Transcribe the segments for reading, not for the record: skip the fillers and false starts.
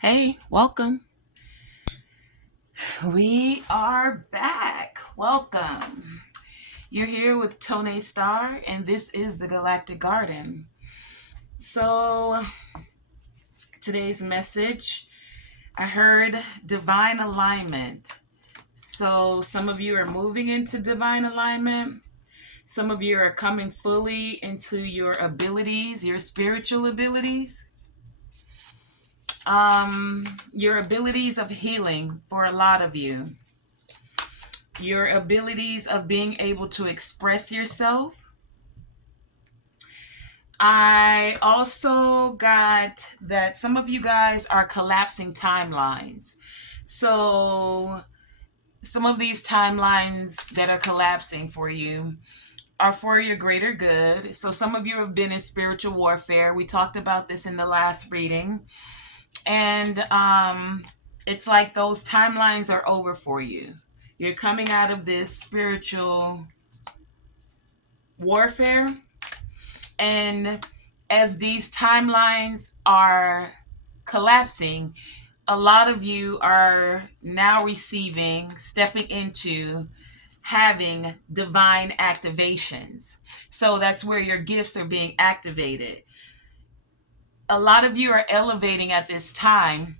Hey, welcome. We are back. Welcome. You're here with Tonae Star, and this is the Galactic Garden. So, today's message, I heard divine alignment. So, some of you are moving into divine alignment. Some of you are coming fully into your abilities, your spiritual abilities. Your abilities of healing for a lot of you, your abilities of being able to express yourself. I also got that some of you guys are collapsing timelines. So, some of these timelines that are collapsing for you are for your greater good. So, some of you have been in spiritual warfare. We talked about this in the last reading. And it's like those timelines are over for you. You're coming out of this spiritual warfare, and as these timelines are collapsing, a lot of you are now receiving, stepping into having divine activations. So that's where your gifts are being activated. A lot of you are elevating at this time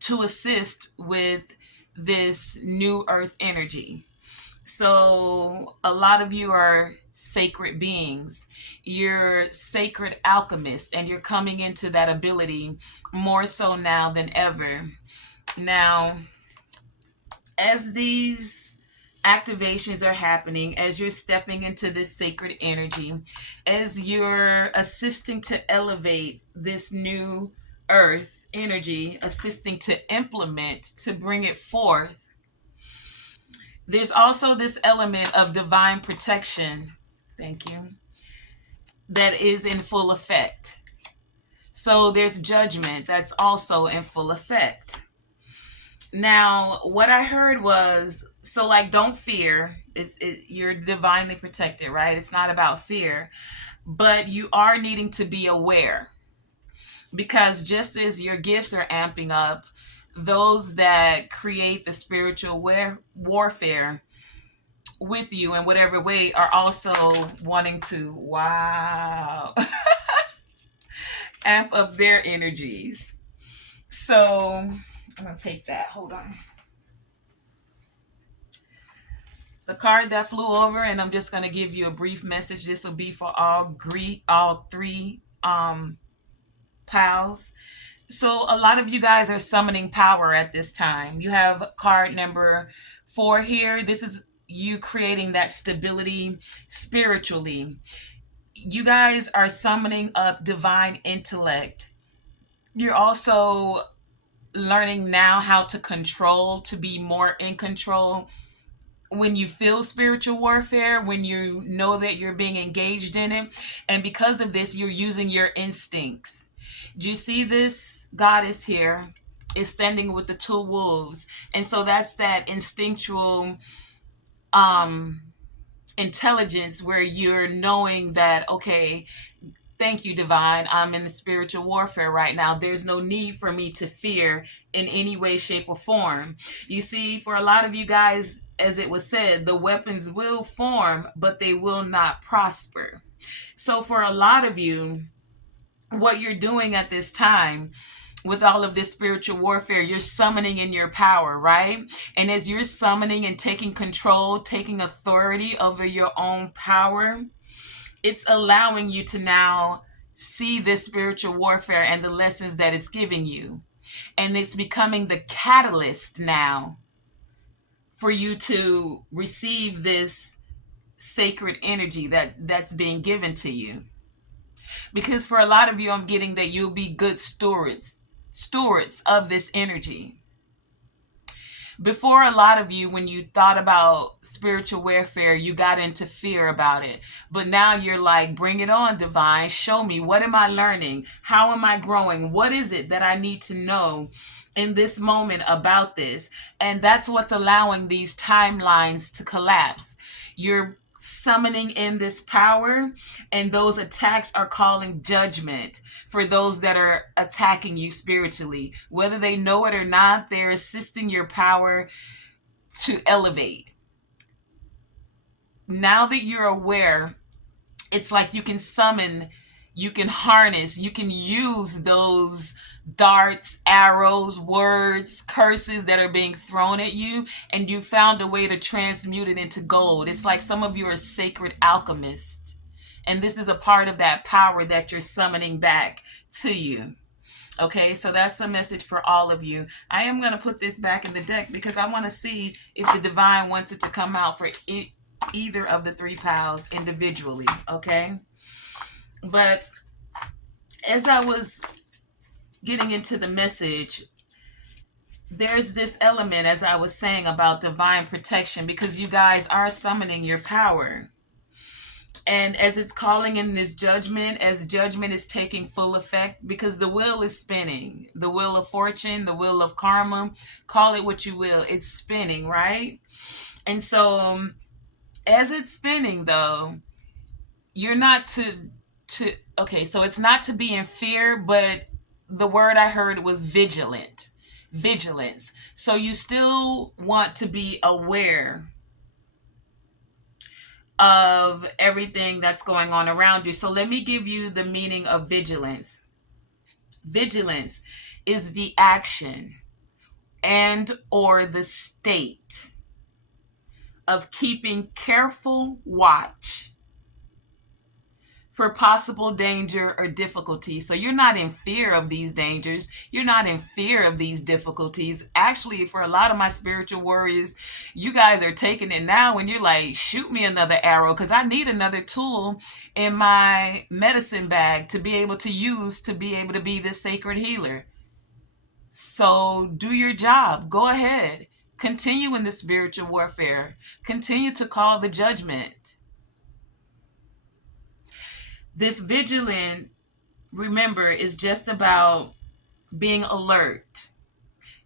to assist with this new earth energy. So, a lot of you are sacred beings. You're sacred alchemists, and you're coming into that ability more so now than ever. Now, as these activations are happening, as you're stepping into this sacred energy, as you're assisting to elevate this new earth energy, assisting to implement, to bring it forth, there's also this element of divine protection, thank you, that is in full effect. So there's judgment that's also in full effect. Now, what I heard was, so like, don't fear. You're divinely protected, right? It's not about fear, but you are needing to be aware, because just as your gifts are amping up, those that create the spiritual warfare with you in whatever way are also wanting to, wow, amp up their energies. So I'm gonna take that. Hold on. The card that flew over, and I'm just gonna give you a brief message. This will be for all three pals. So a lot of you guys are summoning power at this time. You have card number 4 here. This is you creating that stability spiritually. You guys are summoning up divine intellect. You're also learning now how to control, to be more in control. When you feel spiritual warfare, when you know that you're being engaged in it, and because of this, you're using your instincts. Do you see this goddess here is standing with the two wolves? And so that's that instinctual um intelligence where you're knowing that, okay, thank you, divine, I'm in the spiritual warfare right now. There's no need for me to fear in any way, shape, or form. You see, for a lot of you guys, as it was said, the weapons will form, but they will not prosper. So for a lot of you, what you're doing at this time with all of this spiritual warfare, you're summoning in your power, right? And as you're summoning and taking control, taking authority over your own power, it's allowing you to now see this spiritual warfare and the lessons that it's giving you. And it's becoming the catalyst now for you to receive this sacred energy that's being given to you. Because for a lot of you, I'm getting that you'll be good stewards of this energy. Before, a lot of you, when you thought about spiritual warfare, you got into fear about it. But now you're like, bring it on, divine. Show me. What am I learning? How am I growing? What is it that I need to know in this moment about this? And that's what's allowing these timelines to collapse. You're summoning in this power, and those attacks are calling judgment for those that are attacking you spiritually. Whether they know it or not, they're assisting your power to elevate. Now that you're aware, it's like you can summon, you can harness, you can use those darts, arrows, words, curses that are being thrown at you, and you found a way to transmute it into gold. It's like some of you are sacred alchemists, and this is a part of that power that you're summoning back to you. Okay, so that's a message for all of you. I am going to put this back in the deck because I want to see if the divine wants it to come out for either of the three piles individually. Okay, but as I was getting into the message, there's this element, as I was saying, about divine protection, because you guys are summoning your power. And as it's calling in this judgment, as judgment is taking full effect, because the wheel is spinning, the wheel of fortune, the wheel of karma, call it what you will, it's spinning, right? And so as it's spinning, though, you're not to okay, so it's not to be in fear, but the word I heard was vigilant. Vigilance. So you still want to be aware of everything that's going on around you. So let me give you the meaning of vigilance. Vigilance is the action and or the state of keeping careful watch for possible danger or difficulty. So you're not in fear of these dangers. You're not in fear of these difficulties. Actually, for a lot of my spiritual warriors, you guys are taking it now and you're like, shoot me another arrow, because I need another tool in my medicine bag to be able to use to be able to be this sacred healer. So do your job. Go ahead. Continue in the spiritual warfare. Continue to call the judgment. This vigilant, remember, is just about being alert.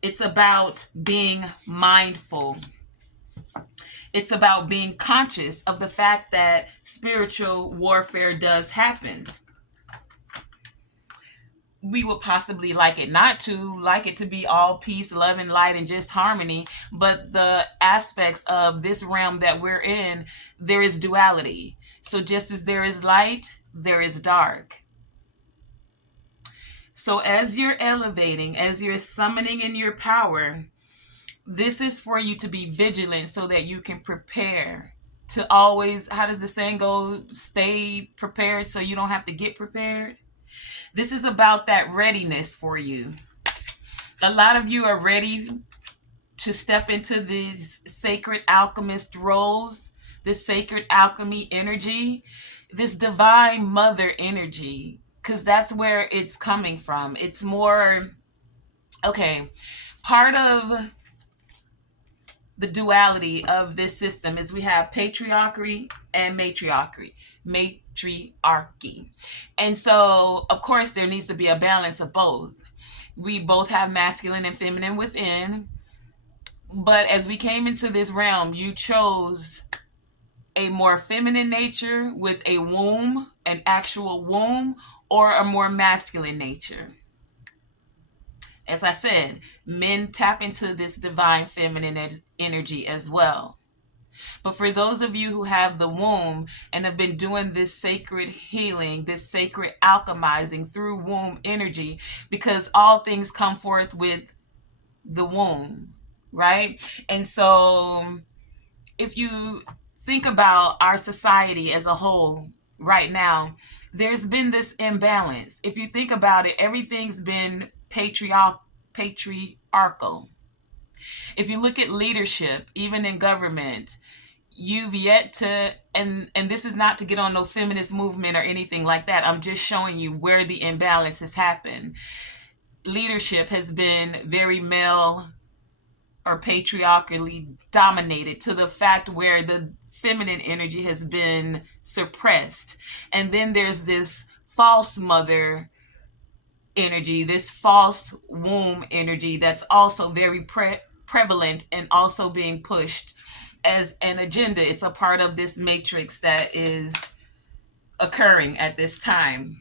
It's about being mindful. It's about being conscious of the fact that spiritual warfare does happen. We would possibly like it not to, like it to be all peace, love, and light, and just harmony. But the aspects of this realm that we're in, there is duality. So just as there is light, there is dark. So as you're elevating, as you're summoning in your power, this is for you to be vigilant so that you can prepare to always, how does the saying go, stay prepared so you don't have to get prepared. This is about that readiness for you. A lot of you are ready to step into these sacred alchemist roles, this sacred alchemy energy, this divine mother energy, because that's where it's coming from. It's more, okay, part of the duality of this system is we have patriarchy and matriarchy. Matriarchy. And so, of course, there needs to be a balance of both. We both have masculine and feminine within. But as we came into this realm, you chose a more feminine nature with a womb, an actual womb, or a more masculine nature. As I said, men tap into this divine feminine energy as well. But for those of you who have the womb and have been doing this sacred healing, this sacred alchemizing through womb energy, because all things come forth with the womb, right? And so if you think about our society as a whole right now, there's been this imbalance. If you think about it, everything's been patriarchal. If you look at leadership, even in government, you've yet to, and this is not to get on no feminist movement or anything like that. I'm just showing you where the imbalance has happened. Leadership has been very male or patriarchally dominated, to the fact where the feminine energy has been suppressed. And then there's this false mother energy, this false womb energy that's also very prevalent and also being pushed as an agenda. It's a part of this matrix that is occurring at this time.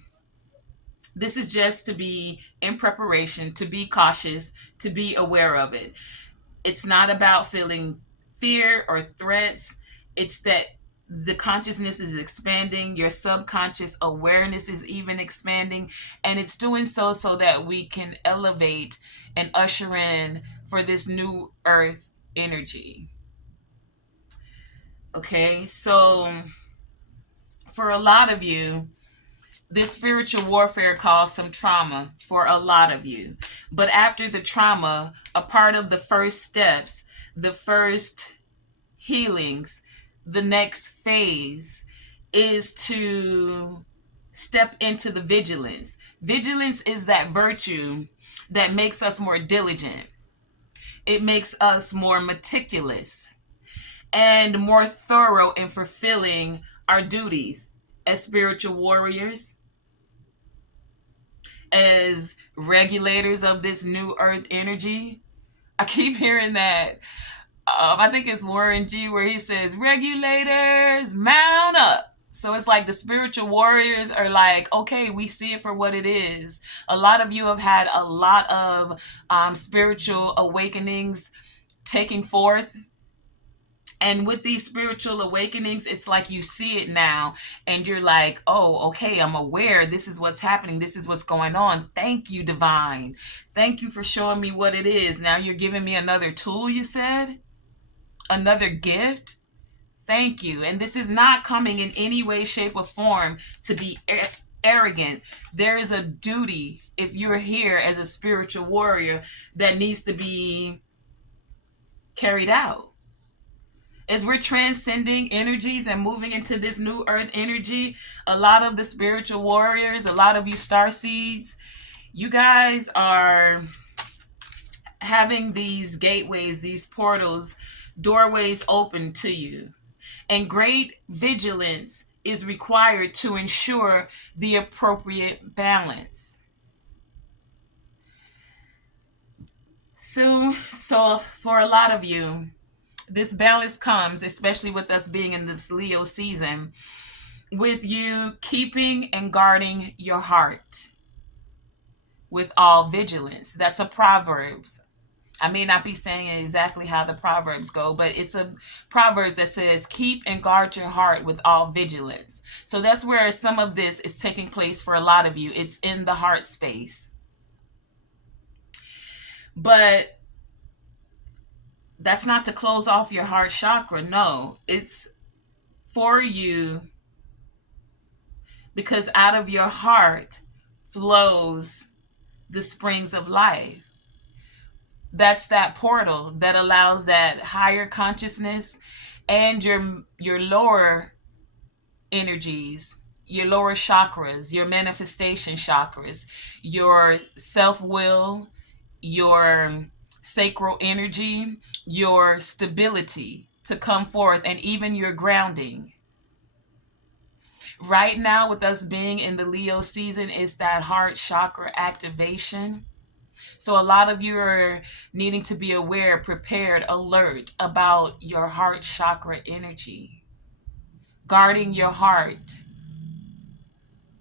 This is just to be in preparation, to be cautious, to be aware of it. It's not about feeling fear or threats. It's that the consciousness is expanding, your subconscious awareness is even expanding, and it's doing so that we can elevate and usher in for this new earth energy. Okay, so for a lot of you, this spiritual warfare caused some trauma for a lot of you. But after the trauma, a part of the first steps, the first healings, the next phase is to step into the vigilance. Vigilance is that virtue that makes us more diligent. It makes us more meticulous and more thorough in fulfilling our duties as spiritual warriors, as regulators of this new earth energy. I keep hearing that. I think it's Warren G where he says, regulators, mount up. So it's like the spiritual warriors are like, okay, we see it for what it is. A lot of you have had a lot of spiritual awakenings taking forth. And with these spiritual awakenings, it's like you see it now and you're like, oh, okay, I'm aware. This is what's happening. This is what's going on. Thank you, divine. Thank you for showing me what it is. Now you're giving me another tool, you said? Another gift? Thank you. And this is not coming in any way, shape, or form to be arrogant. There is a duty, if you're here as a spiritual warrior, that needs to be carried out. As we're transcending energies and moving into this new earth energy, a lot of the spiritual warriors, a lot of you star seeds, you guys are having these gateways, these portals, doorways open to you. And great vigilance is required to ensure the appropriate balance. So for a lot of you, this balance comes, especially with us being in this Leo season, with you keeping and guarding your heart with all vigilance. That's a Proverbs. I may not be saying exactly how the Proverbs go, but it's a Proverbs that says, keep and guard your heart with all vigilance. So that's where some of this is taking place for a lot of you. It's in the heart space. But that's not to close off your heart chakra. No, it's for you because out of your heart flows the springs of life. That's that portal that allows that higher consciousness and your lower energies, your lower chakras, your manifestation chakras, your self-will, your sacral energy, your stability to come forth, and even your grounding. Right now, with us being in the Leo season, is that heart chakra activation. So a lot of you are needing to be aware, prepared, alert about your heart chakra energy. Guarding your heart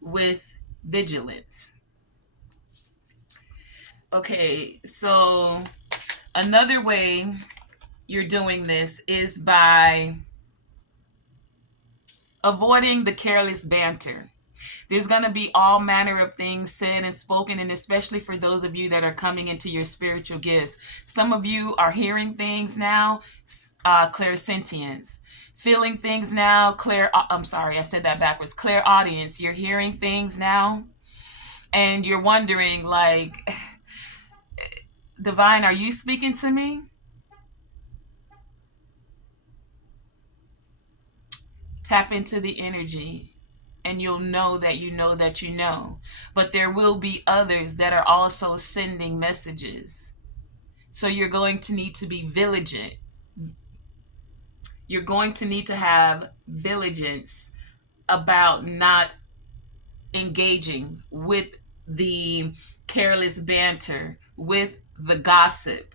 with vigilance. Okay, so another way you're doing this is by avoiding the careless banter. There's going to be all manner of things said and spoken, and especially for those of you that are coming into your spiritual gifts. Some of you are hearing things now, clairsentience. Feeling things now, I'm sorry, I said that backwards. Clairaudience. You're hearing things now, and you're wondering, like, divine, are you speaking to me? Tap into the energy and you'll know that you know that you know. But there will be others that are also sending messages. So you're going to need to be vigilant. You're going to need to have vigilance about not engaging with the careless banter, with the gossip.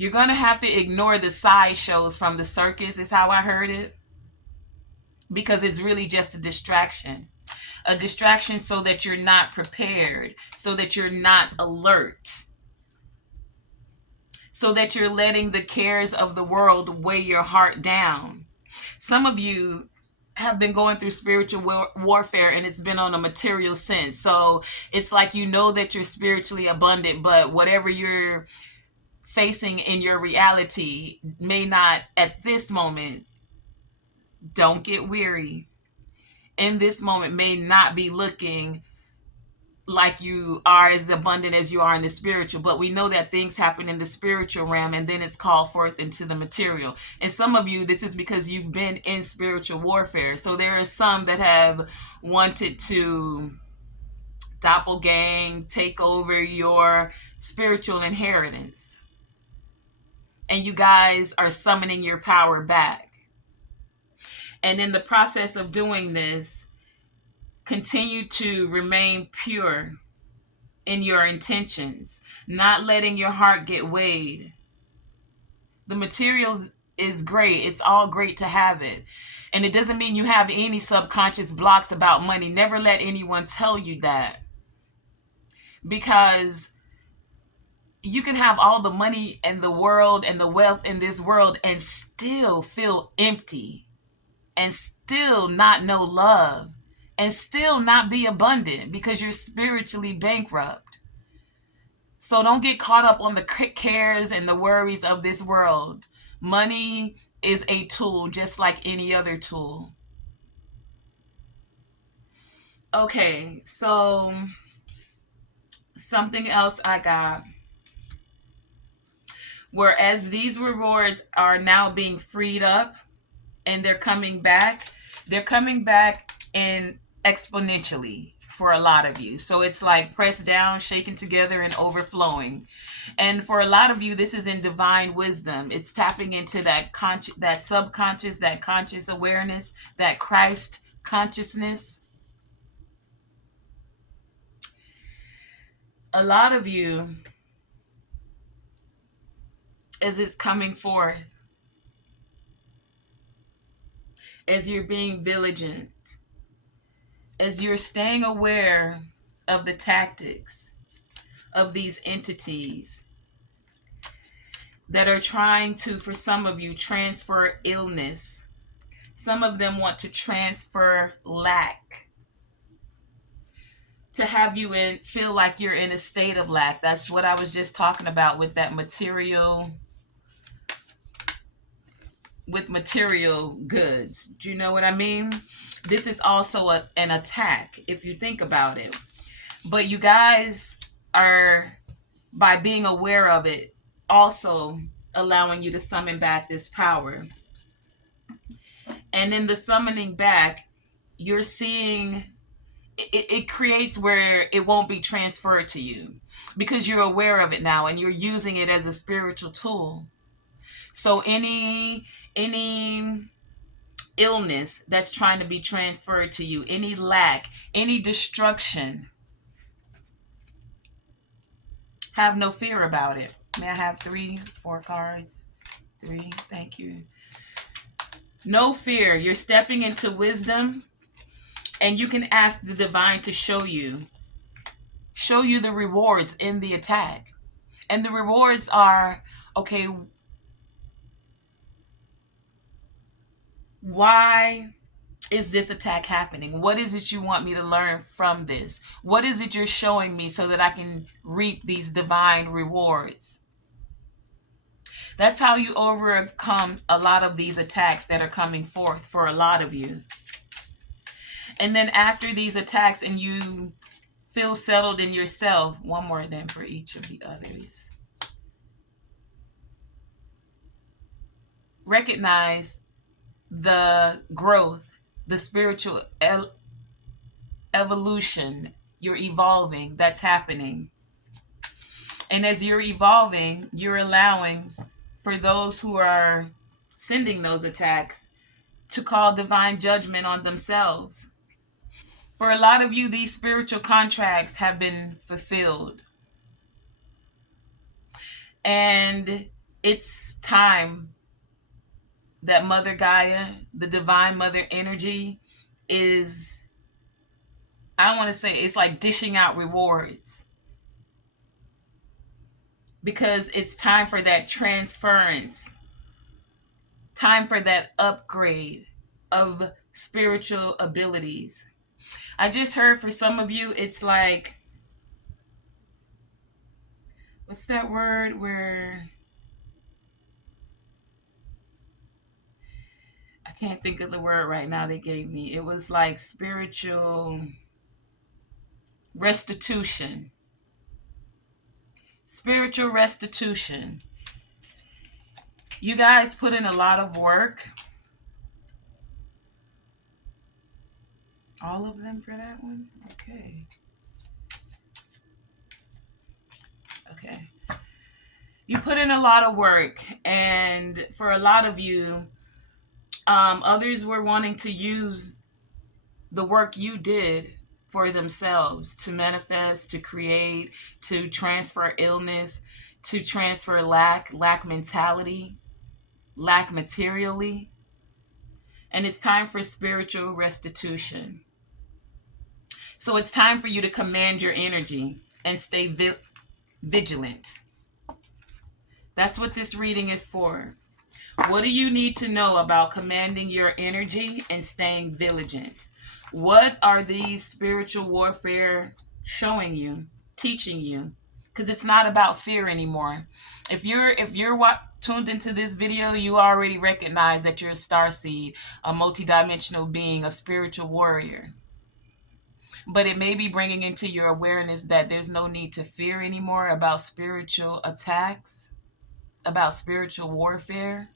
You're going to have to ignore the sideshows from the circus, is how I heard it, because it's really just a distraction. A distraction so that you're not prepared, so that you're not alert, so that you're letting the cares of the world weigh your heart down. Some of you have been going through spiritual warfare, and it's been on a material sense. So it's like you know that you're spiritually abundant, but whatever you're facing in your reality may not at this moment, don't get weary, in this moment may not be looking like you are as abundant as you are in the spiritual. But we know that things happen in the spiritual realm and then it's called forth into the material. And some of you, this is because you've been in spiritual warfare. So there are some that have wanted to doppelgang, take over your spiritual inheritance, and you guys are summoning your power back. And in the process of doing this, continue to remain pure in your intentions, not letting your heart get weighed. The materials is great. It's all great to have it. And it doesn't mean you have any subconscious blocks about money. Never let anyone tell you that. Because you can have all the money in the world and the wealth in this world and still feel empty, and still not know love, and still not be abundant because you're spiritually bankrupt. So don't get caught up on the cares and the worries of this world. Money is a tool just like any other tool. Okay, so something else I got. Whereas these rewards are now being freed up and they're coming back in exponentially for a lot of you. So it's like pressed down, shaken together, and overflowing. And for a lot of you, this is in divine wisdom. It's tapping into that that subconscious, that conscious awareness, that Christ consciousness. A lot of you, as it's coming forth, as you're being vigilant, as you're staying aware of the tactics of these entities that are trying to, for some of you, transfer illness. Some of them want to transfer lack, to have you feel like you're in a state of lack. That's what I was just talking about with that material, with material goods. Do you know what I mean? This is also an attack if you think about it. But you guys are, by being aware of it, also allowing you to summon back this power. And in the summoning back, you're seeing it creates where it won't be transferred to you because you're aware of it now and you're using it as a spiritual tool. So any illness that's trying to be transferred to you, any lack, any destruction, have no fear about it. May I have 4 cards? 3, thank you. No fear. You're stepping into wisdom, and you can ask the divine to show you the rewards in the attack. And the rewards are, okay, why is this attack happening? What is it you want me to learn from this? What is it you're showing me so that I can reap these divine rewards? That's how you overcome a lot of these attacks that are coming forth for a lot of you. And then after these attacks and you feel settled in yourself, one more then for each of the others. Recognize the growth, the spiritual evolution, you're evolving, that's happening. And as you're evolving, you're allowing for those who are sending those attacks to call divine judgment on themselves. For a lot of you, these spiritual contracts have been fulfilled. And It's time that Mother Gaia, the divine mother energy, is, I don't want to say it's like dishing out rewards, because it's time for that transference, time for that upgrade of spiritual abilities. I just heard for some of you, it's like, what's that word where, I can't think of the word right now they gave me. It was like spiritual restitution. Spiritual restitution. You guys put in a lot of work. All of them for that one? Okay. Okay. You put in a lot of work, and for a lot of you, others were wanting to use the work you did for themselves to manifest, to create, to transfer illness, to transfer lack mentality, lack materially. And it's time for spiritual restitution. So it's time for you to command your energy and stay vigilant. That's what this reading is for. What do you need to know about commanding your energy and staying vigilant? What are these spiritual warfare showing you, teaching you? Because it's not about fear anymore. If you're tuned into this video, you already recognize that you're a star seed, a multidimensional being, a spiritual warrior. But it may be bringing into your awareness that there's no need to fear anymore about spiritual attacks, about spiritual warfare.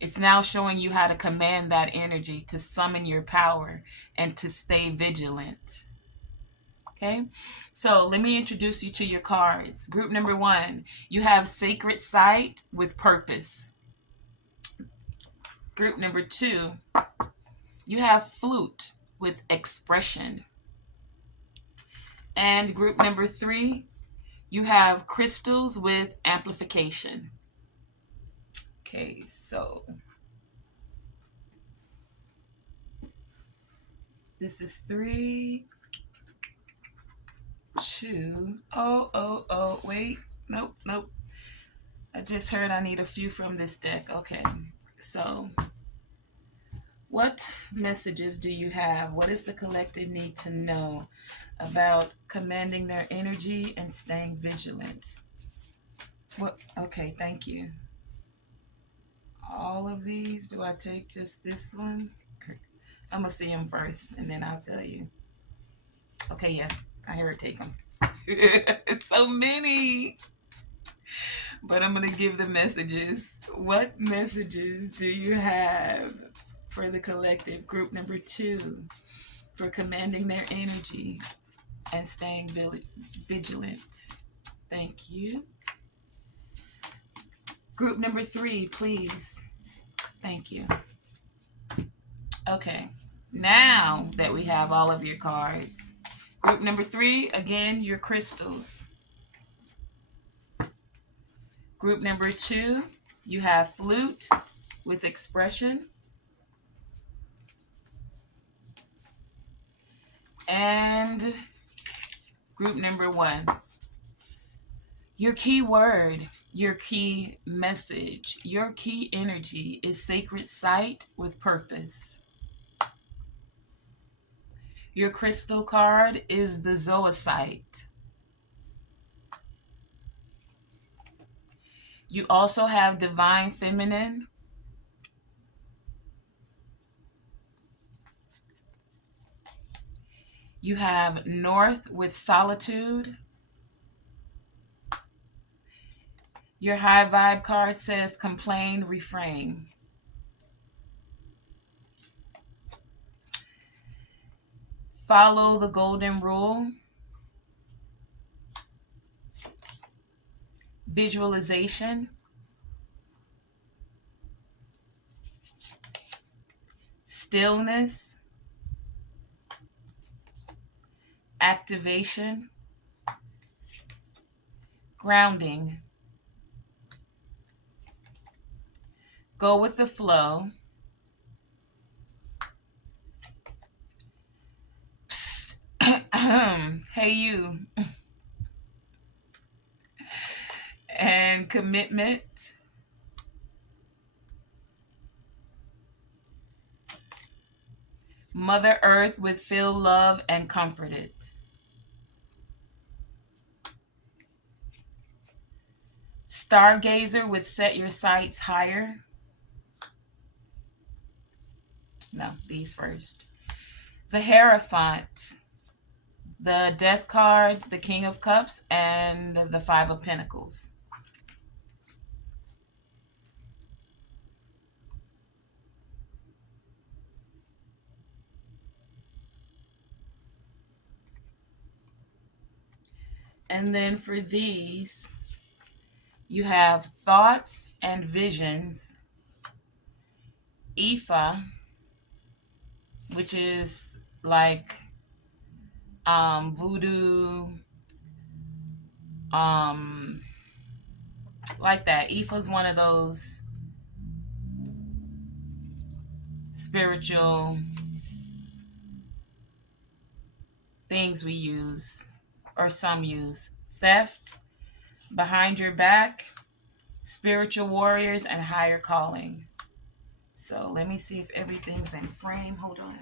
It's now showing you how to command that energy, to summon your power, and to stay vigilant. Okay, so let me introduce you to your cards. Group number 1, you have Sacred Sight with Purpose. Group number 2, you have Flute with Expression. And group number 3, you have Crystals with Amplification. Okay, so this is 3, 2. Oh, wait. Nope. I just heard I need a few from this deck. Okay, so what messages do you have? What does the collective need to know about commanding their energy and staying vigilant? What? Okay, thank you. All of these? Do I take just this one? I'm going to see them first, and then I'll tell you. Okay, yeah, I hear it, take them. So many. But I'm going to give the messages. What messages do you have for the collective? Group number 2, for commanding their energy and staying vigilant. Thank you. Group number 3, please. Thank you. Okay. Now that we have all of your cards, group number 3, again, your crystals. Group number 2, you have Flute with Expression. And group number 1, your key word, your key message, your key energy is Sacred Sight with Purpose. Your crystal card is the Zoisite. You also have Divine Feminine. You have North with Solitude. Your high vibe card says Complain, Refrain. Follow the Golden Rule. Visualization. Stillness. Activation. grounding, go with the flow, psst, hey you, and commitment, Mother Earth with feel love and comforted, Stargazer with set your sights higher. No, these first. The Hierophant, the Death card, the King of Cups, and the Five of Pentacles. And then for these, you have Thoughts and Visions, Ifa, which is like voodoo, um, like that. Ifa's one of those spiritual things we use, or some use. Theft, behind your back, spiritual warriors, and higher calling. So let me see if everything's in frame. Hold on.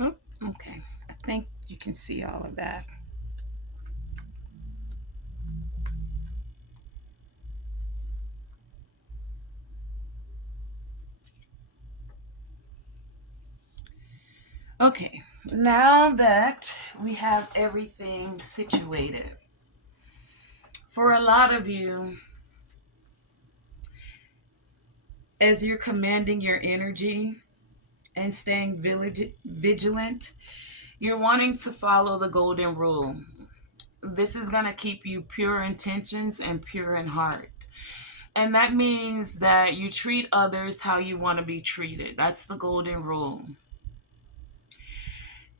Oh, okay. I think you can see all of that. Okay, now that we have everything situated, for a lot of you, as you're commanding your energy and staying vigilant, you're wanting to follow the golden rule. This is going to keep you pure intentions and pure in heart. And that means that you treat others how you want to be treated. That's the golden rule.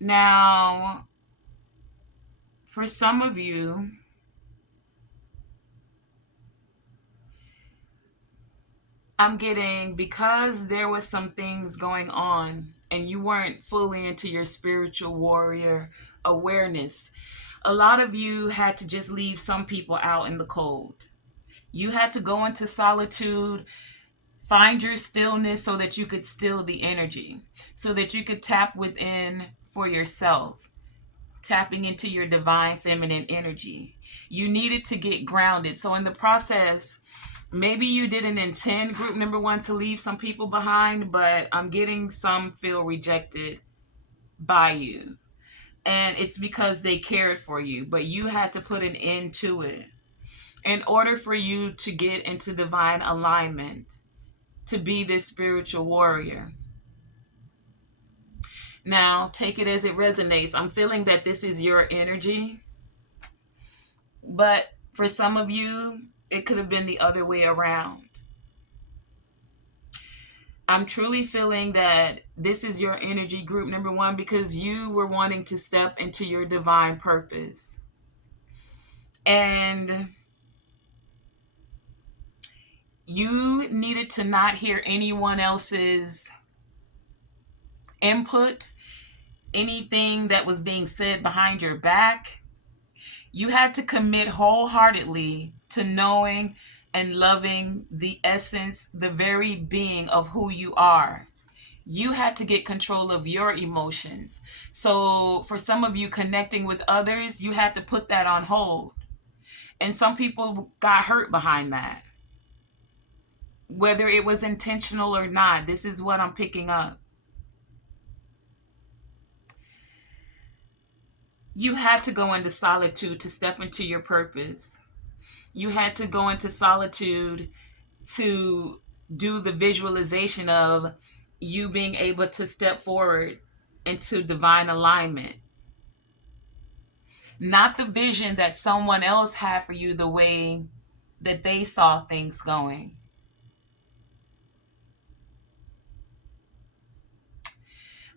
Now, for some of you, I'm getting, because there was some things going on and you weren't fully into your spiritual warrior awareness, a lot of you had to just leave some people out in the cold. You had to go into solitude, find your stillness so that you could still the energy, so that you could tap within for yourself, tapping into your divine feminine energy. You needed to get grounded. So in the process, maybe you didn't intend group number one to leave some people behind, but I'm getting some feel rejected by you. And it's because they cared for you, but you had to put an end to it in order for you to get into divine alignment, to be this spiritual warrior. Now, take it as it resonates. I'm feeling that this is your energy, but for some of you, it could have been the other way around. I'm truly feeling that this is your energy, group number one, because you were wanting to step into your divine purpose. And you needed to not hear anyone else's input, anything that was being said behind your back. You had to commit wholeheartedly to knowing and loving the essence, the very being of who you are. You had to get control of your emotions. So for some of you connecting with others, you had to put that on hold. And some people got hurt behind that. whether it was intentional or not. This is what I'm picking up. You had to go into solitude to step into your purpose. You had to go into solitude to do the visualization of you being able to step forward into divine alignment. Not the vision that someone else had for you, the way that they saw things going.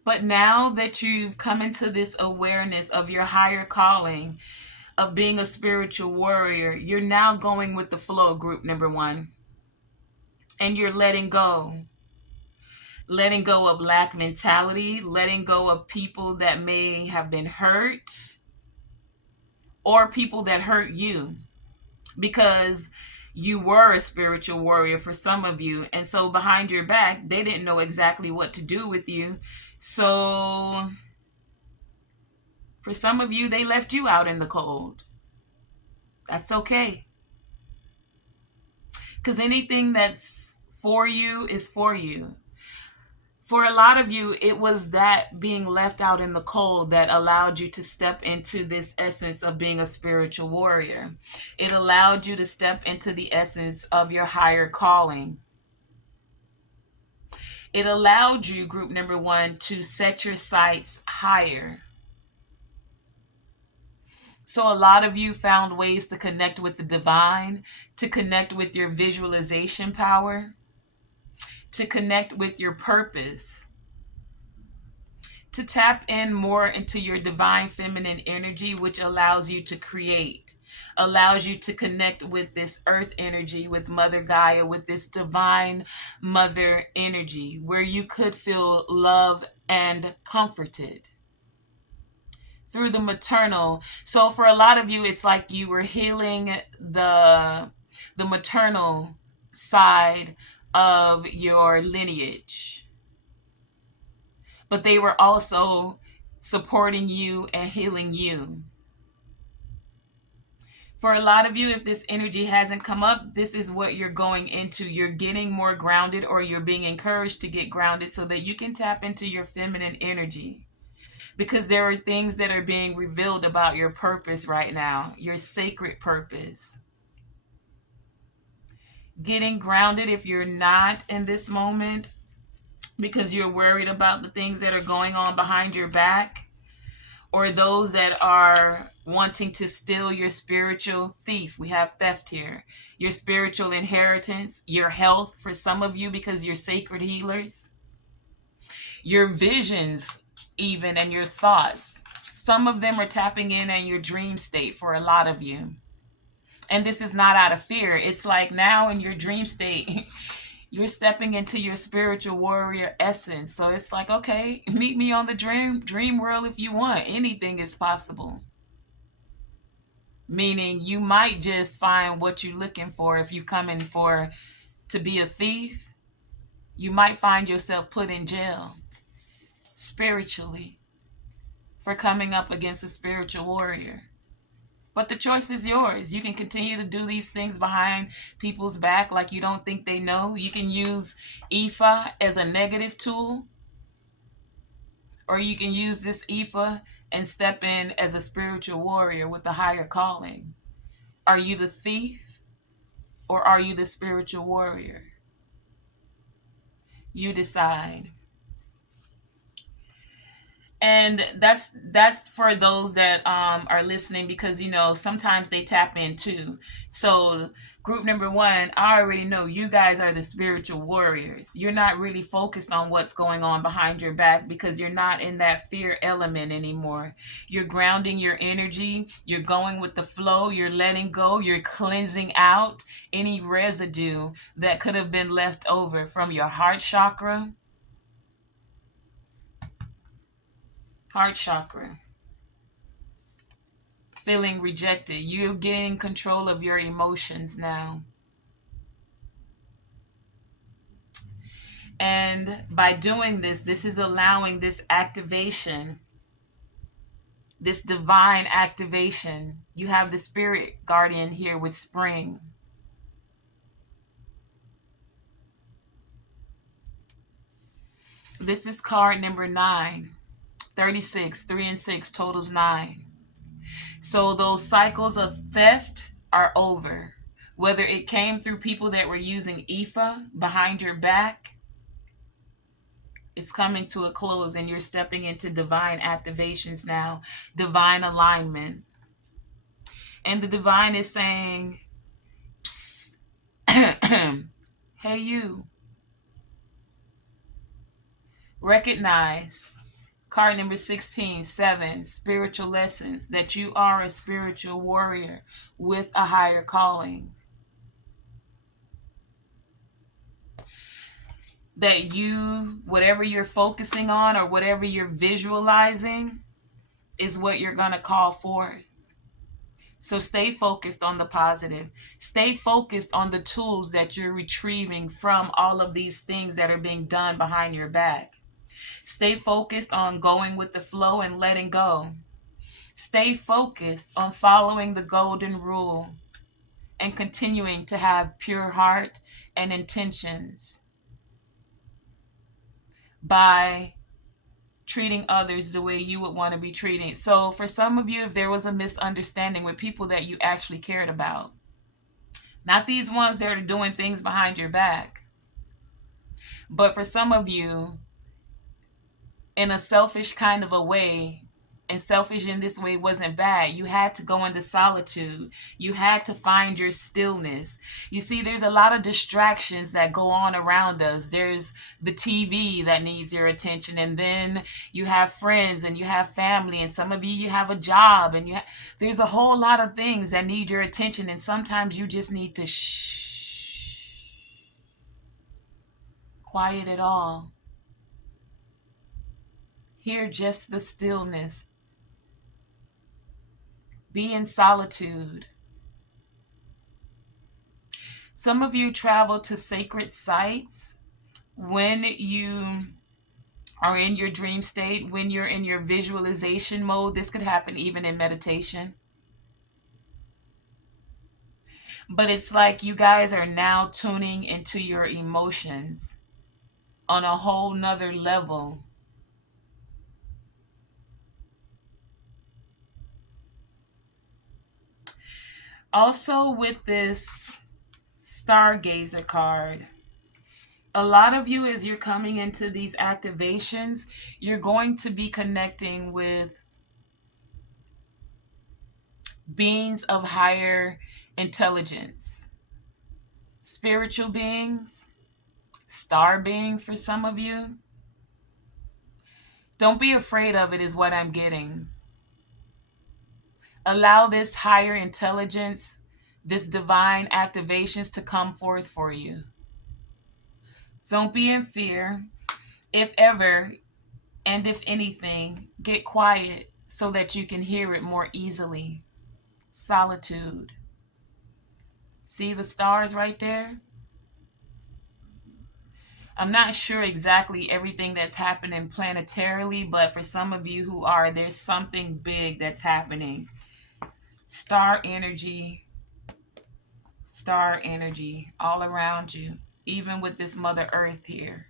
But now that you've come into this awareness of your higher calling, of being a spiritual warrior, you're now going with the flow, group number one. And you're letting go. Letting go of lack mentality, letting go of people that may have been hurt or people that hurt you because you were a spiritual warrior for some of you. And so behind your back, they didn't know exactly what to do with you. So for some of you, they left you out in the cold. That's okay. Because anything that's for you is for you. For a lot of you, it was that being left out in the cold that allowed you to step into this essence of being a spiritual warrior. It allowed you to step into the essence of your higher calling. It allowed you, group number one, to set your sights higher. So a lot of you found ways to connect with the divine, to connect with your visualization power, to connect with your purpose, to tap in more into your divine feminine energy, which allows you to create, allows you to connect with this earth energy, with Mother Gaia, with this divine mother energy, where you could feel love and comforted through the maternal. So for a lot of you, it's like you were healing the maternal side of your lineage, but they were also supporting you and healing you. For a lot of you, if this energy hasn't come up, this is what you're going into. You're getting more grounded, or you're being encouraged to get grounded so that you can tap into your feminine energy. Because there are things that are being revealed about your purpose right now, your sacred purpose. Getting grounded if you're not in this moment because you're worried about the things that are going on behind your back, or those that are wanting to steal your spiritual thief. We have theft here. Your spiritual inheritance, your health for some of you because you're sacred healers, your visions even, and your thoughts. Some of them are tapping in your dream state for a lot of you. And this is not out of fear. It's like now in your dream state, you're stepping into your spiritual warrior essence. So it's like, okay, meet me on the dream world if you want. Anything is possible. Meaning you might just find what you're looking for. If you come in for to be a thief, you might find yourself put in jail spiritually for coming up against a spiritual warrior. But the choice is yours. You can continue to do these things behind people's back like you don't think they know. You can use Ifa as a negative tool, or you can use this Ifa and step in as a spiritual warrior with a higher calling. Are you the thief, or are you the spiritual warrior? You decide. And that's for those that are listening, because sometimes they tap in too. So group number one, I already know you guys are the spiritual warriors. You're not really focused on what's going on behind your back because you're not in that fear element anymore. You're grounding your energy, you're going with the flow, you're letting go, you're cleansing out any residue that could have been left over from your heart chakra. Heart chakra. Feeling rejected. You're getting control of your emotions now. And by doing this, this is allowing this activation, this divine activation. You have the spirit guardian here with spring. This is card number 9. 36, 3 and 6 totals 9. So those cycles of theft are over. Whether it came through people that were using IFA behind your back, it's coming to a close and you're stepping into divine activations now, divine alignment. And the divine is saying, Psst, hey, you, recognize card number 16, 7, spiritual lessons, that you are a spiritual warrior with a higher calling. That you, whatever you're focusing on or whatever you're visualizing, is what you're going to call forth. So stay focused on the positive. Stay focused on the tools that you're retrieving from all of these things that are being done behind your back. Stay focused on going with the flow and letting go. Stay focused on following the golden rule and continuing to have pure heart and intentions by treating others the way you would want to be treated. So for some of you, if there was a misunderstanding with people that you actually cared about, not these ones that are doing things behind your back, but for some of you, in a selfish kind of a way, and selfish in this way wasn't bad. You had to go into solitude. You had to find your stillness. You see, there's a lot of distractions that go on around us. There's the TV that needs your attention, and then you have friends and you have family, and some of you have a job, and there's a whole lot of things that need your attention, and sometimes you just need to quiet it all. Hear just the stillness. Be in solitude. Some of you travel to sacred sites when you are in your dream state, when you're in your visualization mode. This could happen even in meditation. But it's like you guys are now tuning into your emotions on a whole nother level. Also, with this Stargazer card, a lot of you, as you're coming into these activations, you're going to be connecting with beings of higher intelligence, spiritual beings, star beings for some of you. Don't be afraid of it, is what I'm getting. Allow this higher intelligence, this divine activations to come forth for you. Don't be in fear. If ever, and if anything, get quiet so that you can hear it more easily. Solitude. See the stars right there? I'm not sure exactly everything that's happening planetarily, but for some of you who are, there's something big that's happening. Star energy all around you, even with this Mother Earth here.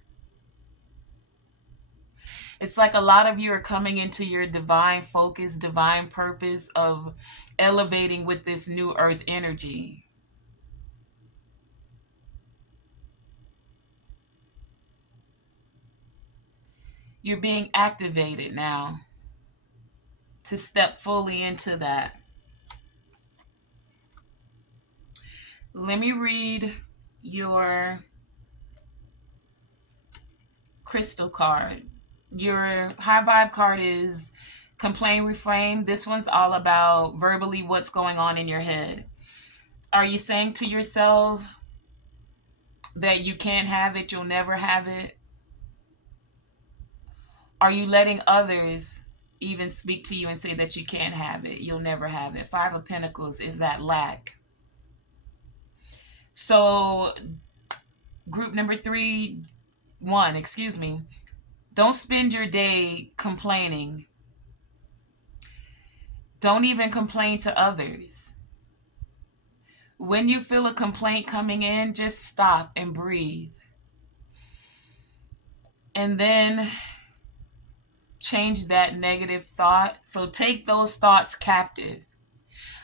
It's like a lot of you are coming into your divine focus, divine purpose of elevating with this new Earth energy. You're being activated now to step fully into that. Let me read your crystal card. Your high vibe card is complain, refrain. This one's all about verbally what's going on in your head. Are you saying to yourself that you can't have it, you'll never have it? Are you letting others even speak to you and say that you can't have it, you'll never have it? Five of Pentacles is that lack. So group number 1, excuse me. Don't spend your day complaining. Don't even complain to others. When you feel a complaint coming in, just stop and breathe. And then change that negative thought. So take those thoughts captive.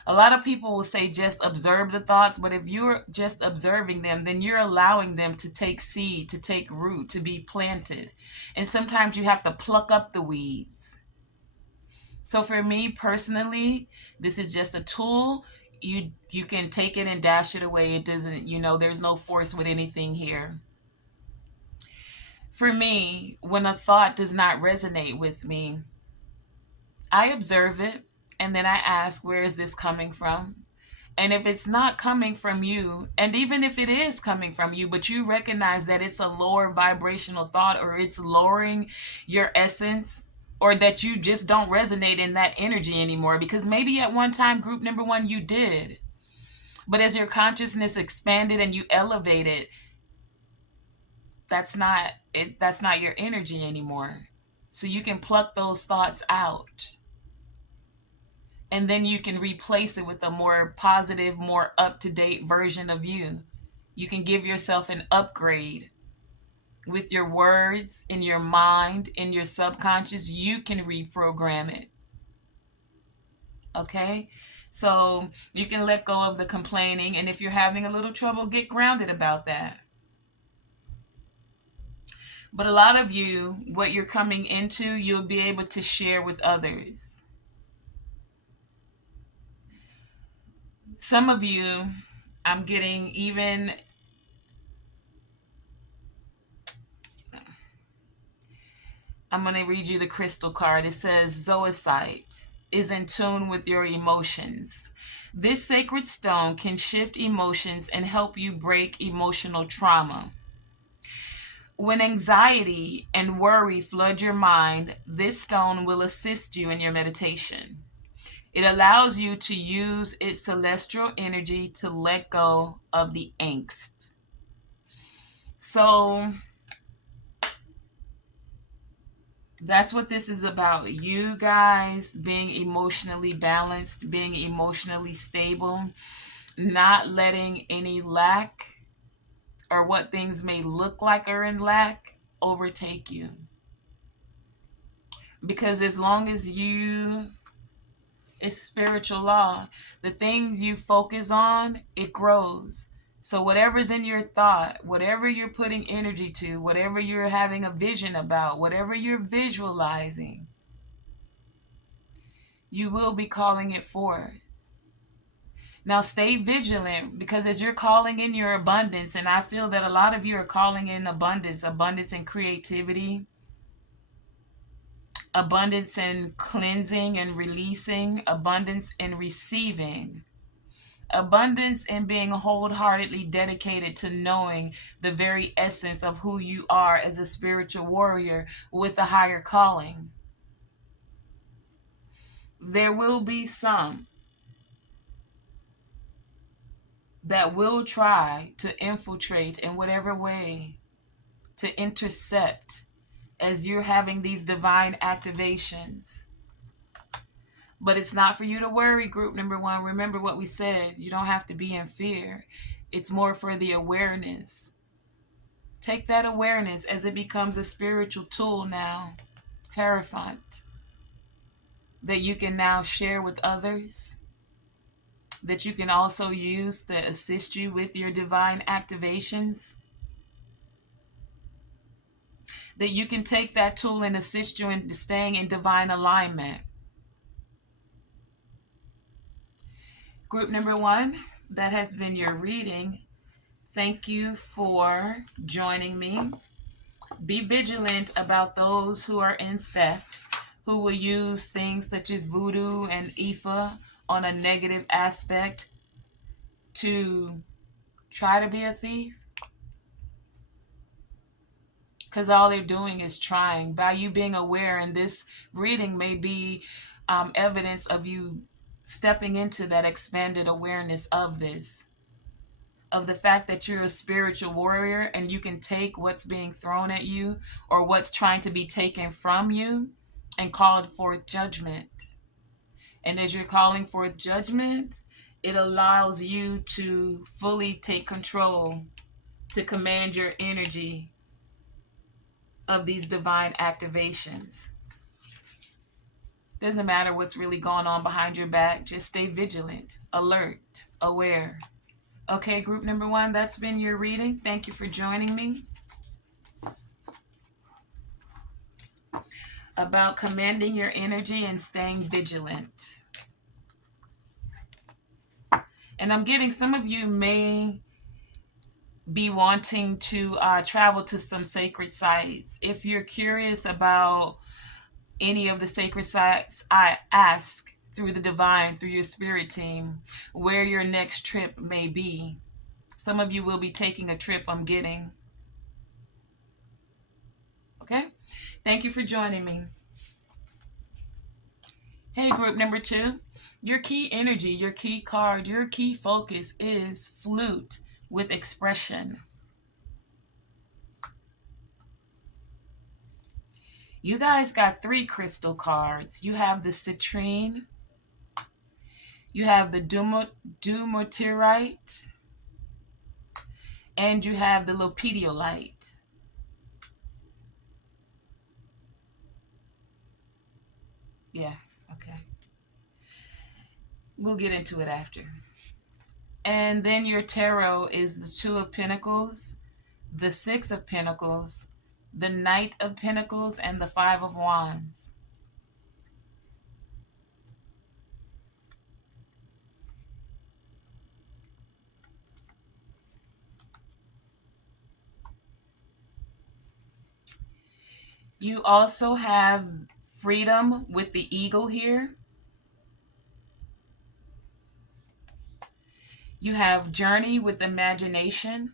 A lot of people will say just observe the thoughts, but if you're just observing them, then you're allowing them to take seed, to take root, to be planted. And sometimes you have to pluck up the weeds. So for me personally, this is just a tool. You can take it and dash it away. It doesn't, there's no force with anything here. For me, when a thought does not resonate with me, I observe it and then I ask, where is this coming from? And if it's not coming from you, and even if it is coming from you, but you recognize that it's a lower vibrational thought, or it's lowering your essence, or that you just don't resonate in that energy anymore, because maybe at one time, group number one, you did. But as your consciousness expanded and you elevated, that's not your energy anymore. So you can pluck those thoughts out. And then you can replace it with a more positive, more up-to-date version of you. You can give yourself an upgrade with your words, in your mind, in your subconscious. You can reprogram it. Okay? So you can let go of the complaining. And if you're having a little trouble, get grounded about that. But a lot of you, what you're coming into, you'll be able to share with others. Some of you, I'm getting even, I'm going to read you the crystal card. It says Zoisite is in tune with your emotions. This sacred stone can shift emotions and help you break emotional trauma. When anxiety and worry flood your mind, this stone will assist you in your meditation. It allows you to use its celestial energy to let go of the angst. So that's what this is about. You guys being emotionally balanced, being emotionally stable, not letting any lack or what things may look like are in lack overtake you. Because as long as it's spiritual law, the things you focus on, it grows. So whatever's in your thought, whatever you're putting energy to, whatever you're having a vision about, whatever you're visualizing, you will be calling it forth. Now stay vigilant, because as you're calling in your abundance, and I feel that a lot of you are calling in abundance in creativity, abundance in cleansing and releasing, abundance in receiving, abundance in being wholeheartedly dedicated to knowing the very essence of who you are as a spiritual warrior with a higher calling. There will be some that will try to infiltrate in whatever way, to intercept as you're having these divine activations. But it's not for you to worry, group number one. Remember what we said. You don't have to be in fear. It's more for the awareness. Take that awareness as it becomes a spiritual tool now, Hierophant, that you can now share with others, that you can also use to assist you with your divine activations, that you can take that tool and assist you in staying in divine alignment. Group number one, that has been your reading. Thank you for joining me. Be vigilant about those who are in theft, who will use things such as voodoo and Ifa on a negative aspect to try to be a thief. Because all they're doing is trying. By you being aware, and this reading may be evidence of you stepping into that expanded awareness of this, of the fact that you're a spiritual warrior and you can take what's being thrown at you or what's trying to be taken from you and call forth judgment. And as you're calling forth judgment, it allows you to fully take control, to command your energy, of these divine activations. Doesn't matter what's really going on behind your back, just stay vigilant, alert, aware. Okay, group number one, that's been your reading. Thank you for joining me. About commanding your energy and staying vigilant. And I'm getting some of you may be wanting to travel to some sacred sites. If you're curious about any of the sacred sites, I ask through the divine, through your spirit team, where your next trip may be. Some of you will be taking a trip, I'm getting. Okay? Thank you for joining me. Hey, group number two. Your key energy, your key card, your key focus is flute with expression. You guys got 3 crystal cards. You have the citrine, you have the dumotierite, and you have the lopediolite. Yeah, okay. We'll get into it after. And then your tarot is the 2 of Pentacles, the 6 of Pentacles, the Knight of Pentacles, and the 5 of Wands. You also have freedom with the eagle here. You have journey with imagination.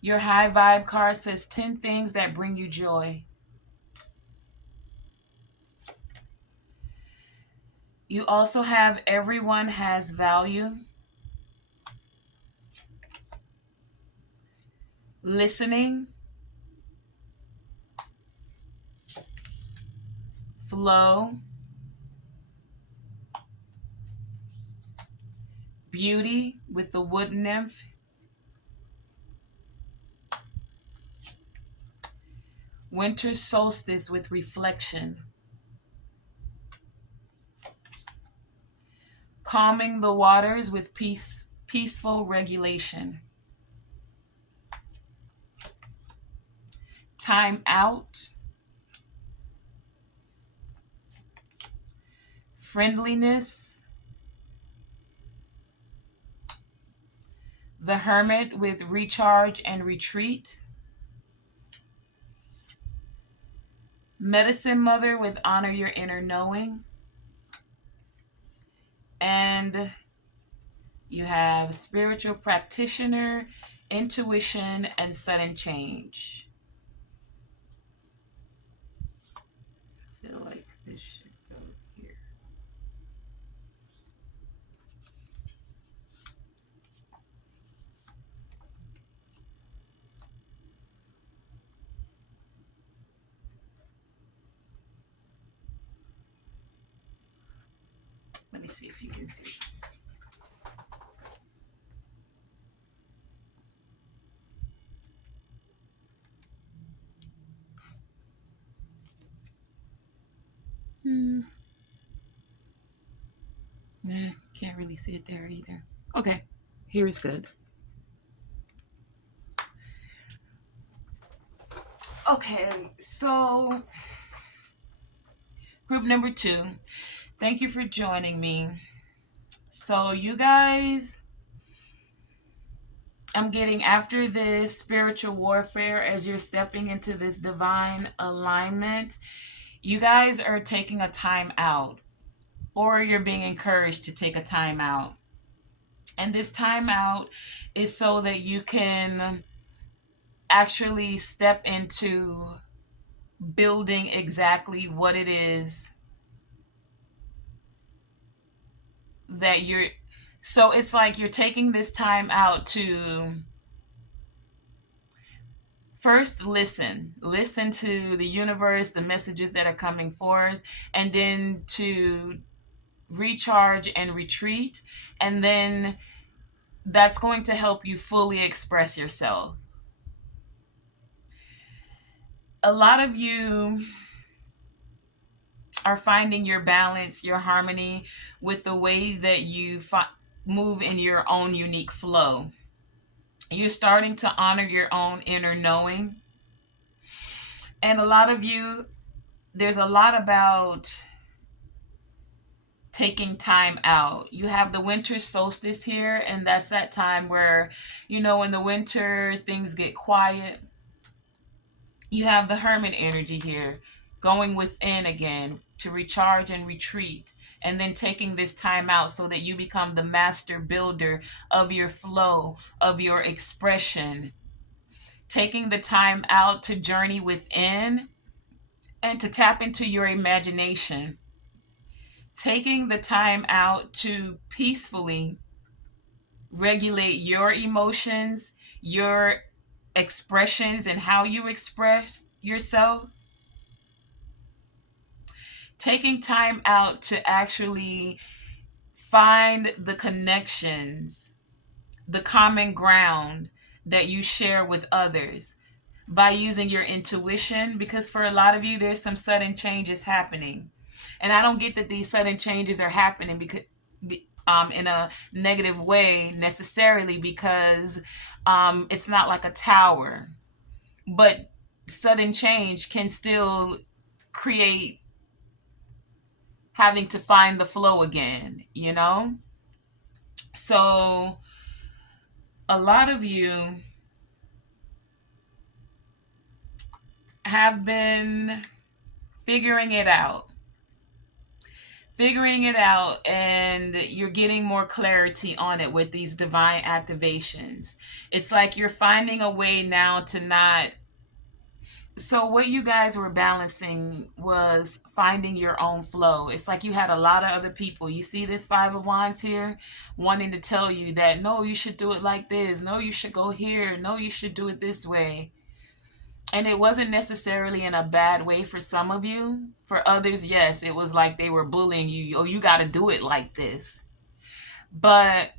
Your high vibe card says 10 things that bring you joy. You also have everyone has value. Listening. Flow. Beauty with the wood nymph. Winter solstice with reflection. Calming the waters with peaceful regulation. Time out. Friendliness. The hermit with recharge and retreat. Medicine mother with honor your inner knowing. And you have spiritual practitioner, intuition, and sudden change. I feel like this should go here. Let me see if you can see. Nah, can't really see it there either. Okay, here is good. Okay, so group number 2, thank you for joining me. So you guys, I'm getting after this spiritual warfare as you're stepping into this divine alignment. You guys are taking a time out, or you're being encouraged to take a time out. And this time out is so that you can actually step into building exactly what it is that you're. So it's like you're taking this time out to first listen to the universe, the messages that are coming forth, and then to recharge and retreat. And then that's going to help you fully express yourself. A lot of you are finding your balance, your harmony with the way that you move in your own unique flow. You're starting to honor your own inner knowing. And a lot of you, there's a lot about taking time out. You have the winter solstice here, and that's that time where, in the winter, things get quiet. You have the hermit energy here, going within again to recharge and retreat, and then taking this time out so that you become the master builder of your flow, of your expression. Taking the time out to journey within and to tap into your imagination. Taking the time out to peacefully regulate your emotions, your expressions, and how you express yourself. Taking time out to actually find the connections, the common ground that you share with others by using your intuition, because for a lot of you, there's some sudden changes happening. And I don't get that these sudden changes are happening because in a negative way necessarily, because it's not like a tower, but sudden change can still create having to find the flow again. So a lot of you have been figuring it out and you're getting more clarity on it with these divine activations. It's like you're finding a way now to not. So what you guys were balancing was finding your own flow. It's like you had a lot of other people. You see this Five of Wands here wanting to tell you that no, you should do it like this. No, you should go here. No, you should do it this way. And it wasn't necessarily in a bad way for some of you. For others, yes, it was like they were bullying you. Oh, you got to do it like this. But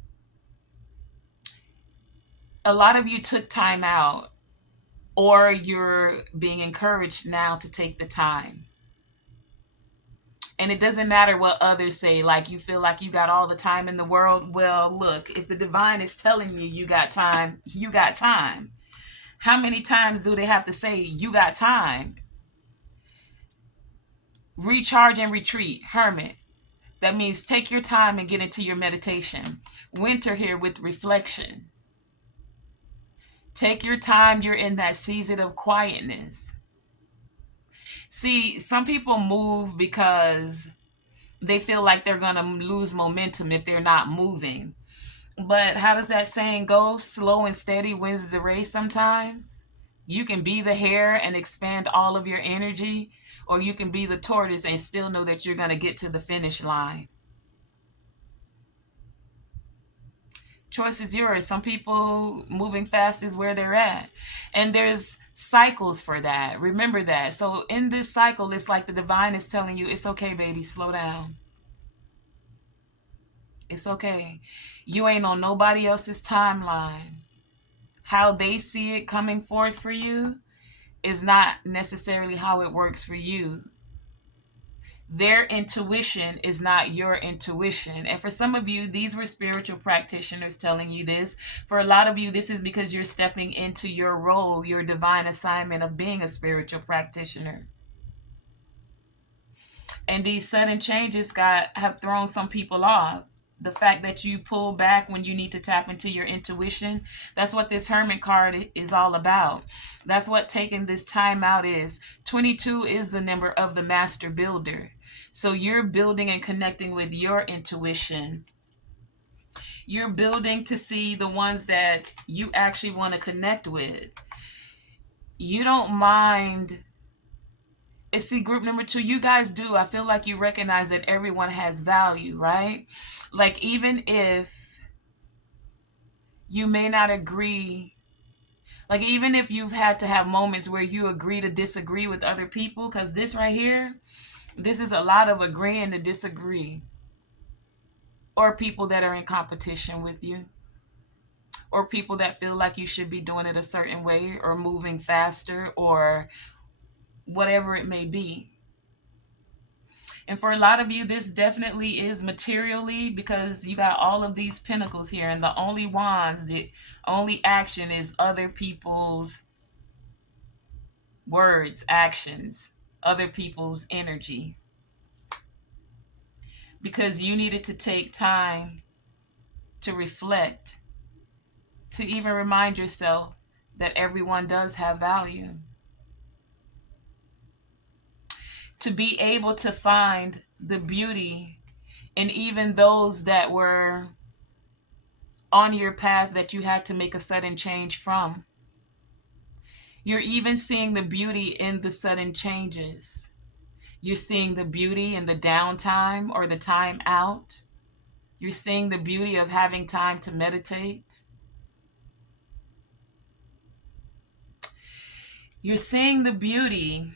a lot of you took time out, or you're being encouraged now to take the time. And it doesn't matter what others say, like you feel like you got all the time in the world. Well, look, if the divine is telling you you got time, you got time. How many times do they have to say you got time? Recharge and retreat, hermit. That means take your time and get into your meditation. Winter here with reflection. Take your time. You're in that season of quietness. See, some people move because they feel like they're going to lose momentum if they're not moving. But how does that saying go? Slow and steady wins the race sometimes. You can be the hare and expand all of your energy, or you can be the tortoise and still know that you're going to get to the finish line. Choice is yours. Some people moving fast is where they're at. And there's cycles for that. Remember that. So in this cycle, it's like the divine is telling you, it's okay, baby, slow down. It's okay. You ain't on nobody else's timeline. How they see it coming forth for you is not necessarily how it works for you. Their intuition is not your intuition. And for some of you, these were spiritual practitioners telling you this. For a lot of you, this is because you're stepping into your role, your divine assignment of being a spiritual practitioner. And these sudden changes have thrown some people off. The fact that you pull back when you need to tap into your intuition, that's what this hermit card is all about. That's what taking this time out is. 22 is the number of the master builder. So you're building and connecting with your intuition. You're building to see the ones that you actually want to connect with. You don't mind. See, group number 2, you guys do. I feel like you recognize that everyone has value, right? Like, even if you may not agree, like, even if you've had to have moments where you agree to disagree with other people, because this right here, this is a lot of agreeing to disagree. Or people that are in competition with you, or people that feel like you should be doing it a certain way or moving faster, or whatever it may be. And for a lot of you, this definitely is materially, because you got all of these pentacles here, and the only wands, the only action is other people's words, actions, other people's energy. Because you needed to take time to reflect, to even remind yourself that everyone does have value. To be able to find the beauty in even those that were on your path that you had to make a sudden change from. You're even seeing the beauty in the sudden changes. You're seeing the beauty in the downtime or the time out. You're seeing the beauty of having time to meditate. You're seeing the beauty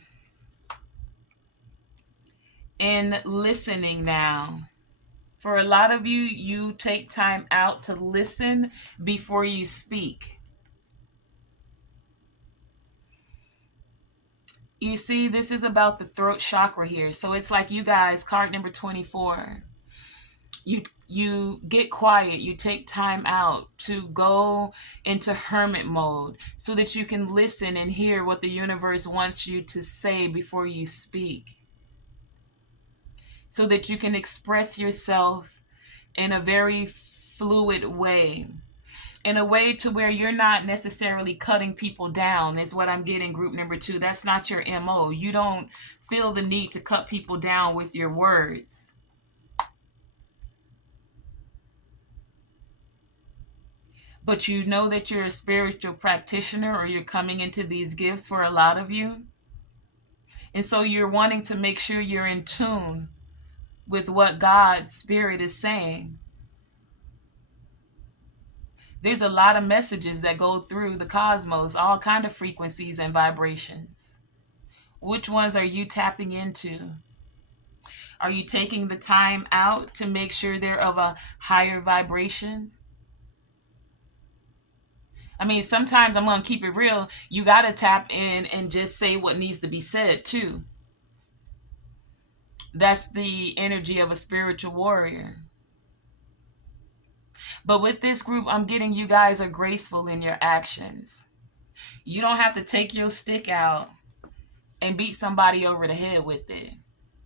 in listening now. For a lot of you, you take time out to listen before you speak. You see, this is about the throat chakra here. So it's like you guys, card number 24. You get quiet, you take time out to go into hermit mode so that you can listen and hear what the universe wants you to say before you speak. So that you can express yourself in a very fluid way, in a way to where you're not necessarily cutting people down, is what I'm getting, group number 2. That's not your MO. You don't feel the need to cut people down with your words. But you know that you're a spiritual practitioner, or you're coming into these gifts for a lot of you. And so you're wanting to make sure you're in tune with what God's Spirit is saying. There's a lot of messages that go through the cosmos, all kind of frequencies and vibrations. Which ones are you tapping into? Are you taking the time out to make sure they're of a higher vibration? I mean, sometimes, I'm going to keep it real, you got to tap in and just say what needs to be said too. That's the energy of a spiritual warrior. But with this group, I'm getting you guys are graceful in your actions. You don't have to take your stick out and beat somebody over the head with it.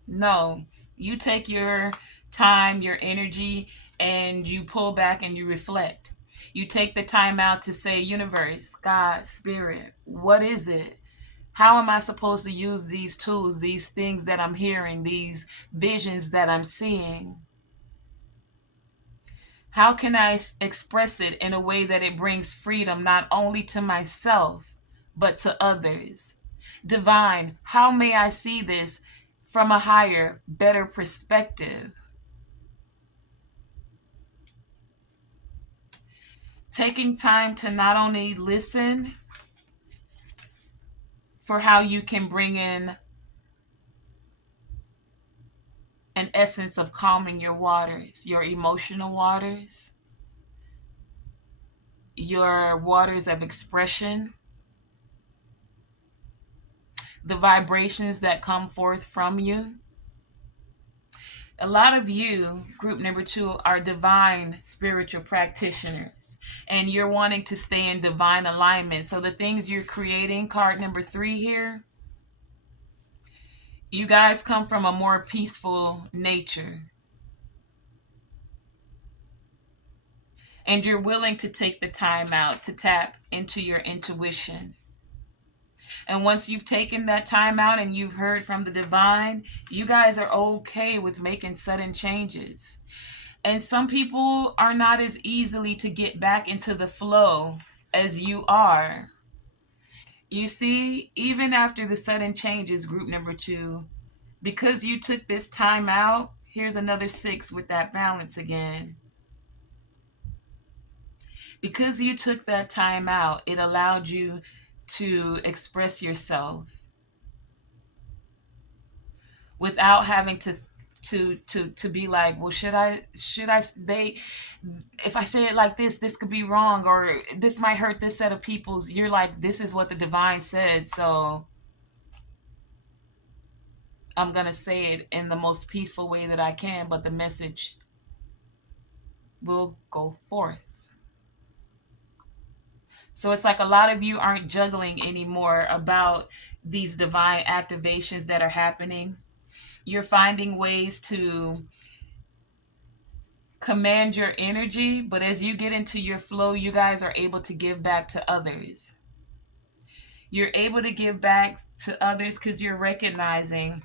No, you take your time, your energy, and you pull back and you reflect. You take the time out to say, universe, God, spirit, what is it? How am I supposed to use these tools, these things that I'm hearing, these visions that I'm seeing? How can I express it in a way that it brings freedom not only to myself, but to others? Divine, how may I see this from a higher, better perspective? Taking time to not only listen for how you can bring in an essence of calming your waters, your emotional waters, your waters of expression, the vibrations that come forth from you. A lot of you, group number 2, are divine spiritual practitioners, and you're wanting to stay in divine alignment. So the things you're creating, card number 3 here, you guys come from a more peaceful nature. And you're willing to take the time out to tap into your intuition. And once you've taken that time out and you've heard from the divine, you guys are okay with making sudden changes. And some people are not as easily to get back into the flow as you are. You see, even after the sudden changes, group number 2, because you took this time out, here's another 6 with that balance again. Because you took that time out, it allowed you to express yourself without having to be like, well, should I they if I say it like this could be wrong, or this might hurt this set of people's. You're like, this is what the divine said, so I'm going to say it in the most peaceful way that I can, but the message will go forth. So it's like a lot of you aren't juggling anymore about these divine activations that are happening. You're finding ways to command your energy, but as you get into your flow, you guys are able to give back to others. You're able to give back to others because you're recognizing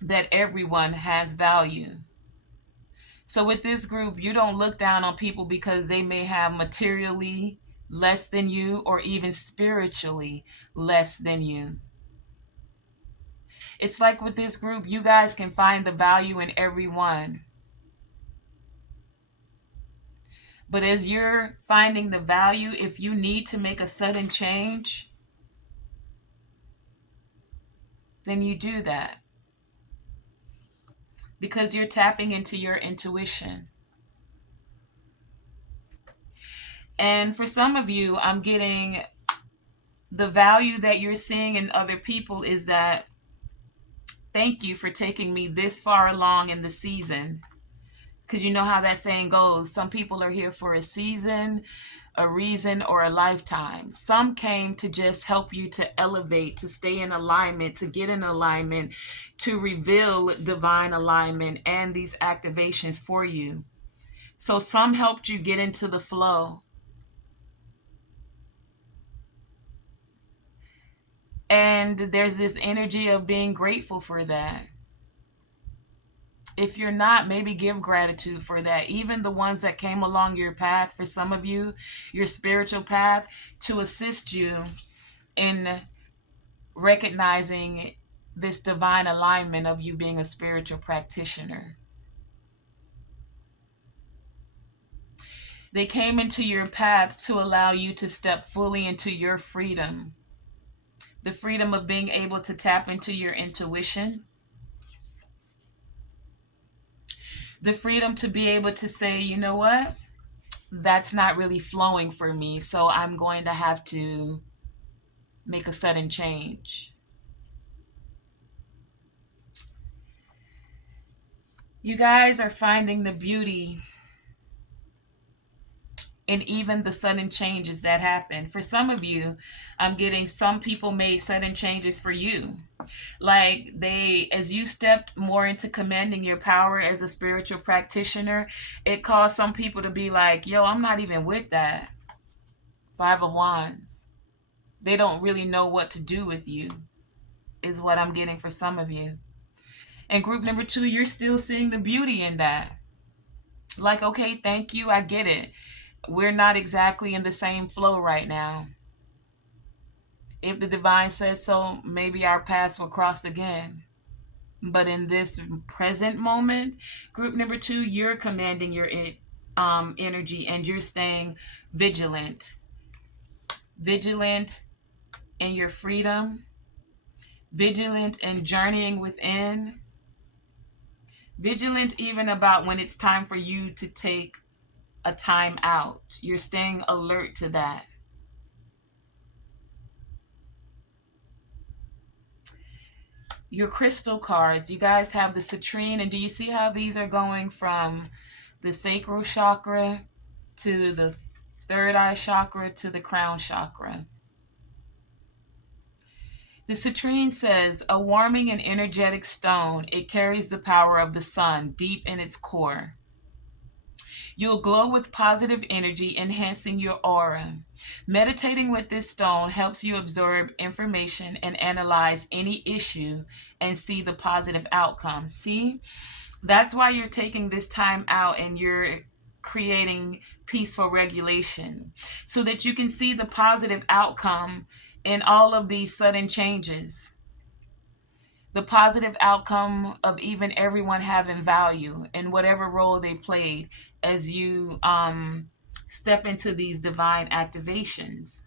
that everyone has value. So with this group, you don't look down on people because they may have materially less than you or even spiritually less than you. It's like with this group, you guys can find the value in everyone. But as you're finding the value, if you need to make a sudden change, then you do that because you're tapping into your intuition. And for some of you, I'm getting the value that you're seeing in other people is that thank you for taking me this far along in the season. Because you know how that saying goes, some people are here for a season, a reason, or a lifetime. Some came to just help you to elevate, to stay in alignment, to get in alignment, to reveal divine alignment and these activations for you. So some helped you get into the flow. And there's this energy of being grateful for that. If you're not, maybe give gratitude for that. Even the ones that came along your path, for some of you, your spiritual path, to assist you in recognizing this divine alignment of you being a spiritual practitioner. They came into your path to allow you to step fully into your freedom. The freedom of being able to tap into your intuition. The freedom to be able to say, you know what? That's not really flowing for me, so I'm going to have to make a sudden change. You guys are finding the beauty in even the sudden changes that happen. For some of you, I'm getting some people made sudden changes for you. Like as you stepped more into commanding your power as a spiritual practitioner, it caused some people to be like, yo, I'm not even with that. Five of Wands. They don't really know what to do with you, is what I'm getting for some of you. And group number 2, you're still seeing the beauty in that. Like, okay, thank you, I get it. We're not exactly in the same flow right now. If the divine says so, maybe our paths will cross again. But in this present moment, group number 2, you're commanding your energy and you're staying vigilant. Vigilant in your freedom, vigilant in journeying within, vigilant even about when it's time for you to take a time out. You're staying alert to that. Your crystal cards, you guys have the citrine, and do you see how these are going from the sacral chakra to the third eye chakra to the crown chakra? The citrine says, a warming and energetic stone. It carries the power of the sun deep in its core. You'll glow with positive energy, enhancing your aura. Meditating with this stone helps you absorb information and analyze any issue and see the positive outcome. See, that's why you're taking this time out and you're creating peaceful regulation so that you can see the positive outcome in all of these sudden changes. The positive outcome of even everyone having value in whatever role they played as you step into these divine activations.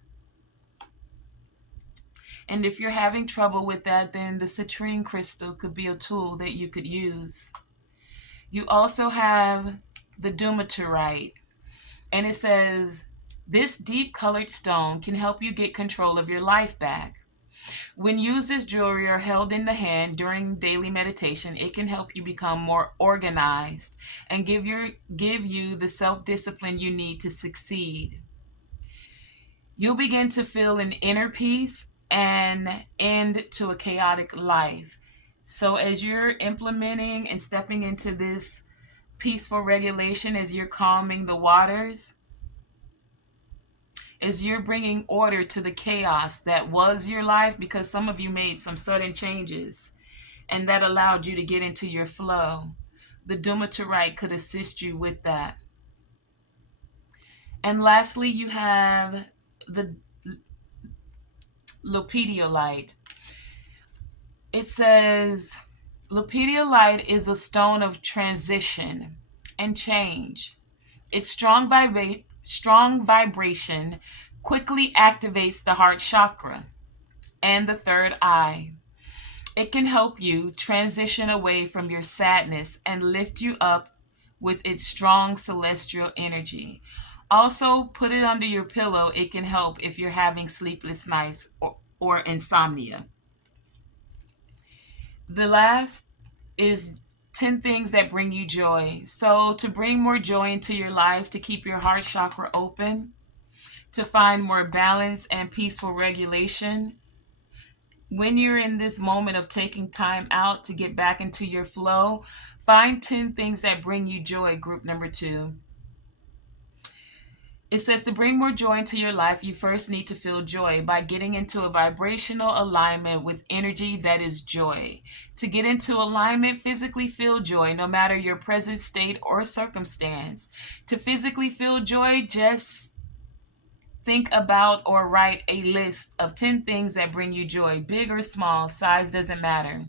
And if you're having trouble with that, then the citrine crystal could be a tool that you could use. You also have the dumaterite, and it says, this deep colored stone can help you get control of your life back. When used as jewelry or held in the hand during daily meditation, it can help you become more organized and give you the self-discipline you need to succeed. You'll begin to feel an inner peace and end to a chaotic life. So as you're implementing and stepping into this peaceful regulation, as you're calming the waters, as you're bringing order to the chaos that was your life, because some of you made some sudden changes and that allowed you to get into your flow. The Dumaterite could assist you with that. And lastly, you have the Lepidolite. It says Lepidolite is a stone of transition and change. Its strong vibration quickly activates the heart chakra and the third eye. It can help you transition away from your sadness and lift you up with its strong celestial energy. Also, put it under your pillow. It can help if you're having sleepless nights or insomnia. The last is 10 things that bring you joy. So, to bring more joy into your life, to keep your heart chakra open, to find more balance and peaceful regulation, when you're in this moment of taking time out to get back into your flow, find 10 things that bring you joy, group number 2. It says to bring more joy into your life, you first need to feel joy by getting into a vibrational alignment with energy that is joy. To get into alignment, physically feel joy no matter your present state or circumstance. To physically feel joy, just think about or write a list of 10 things that bring you joy, big or small, size doesn't matter.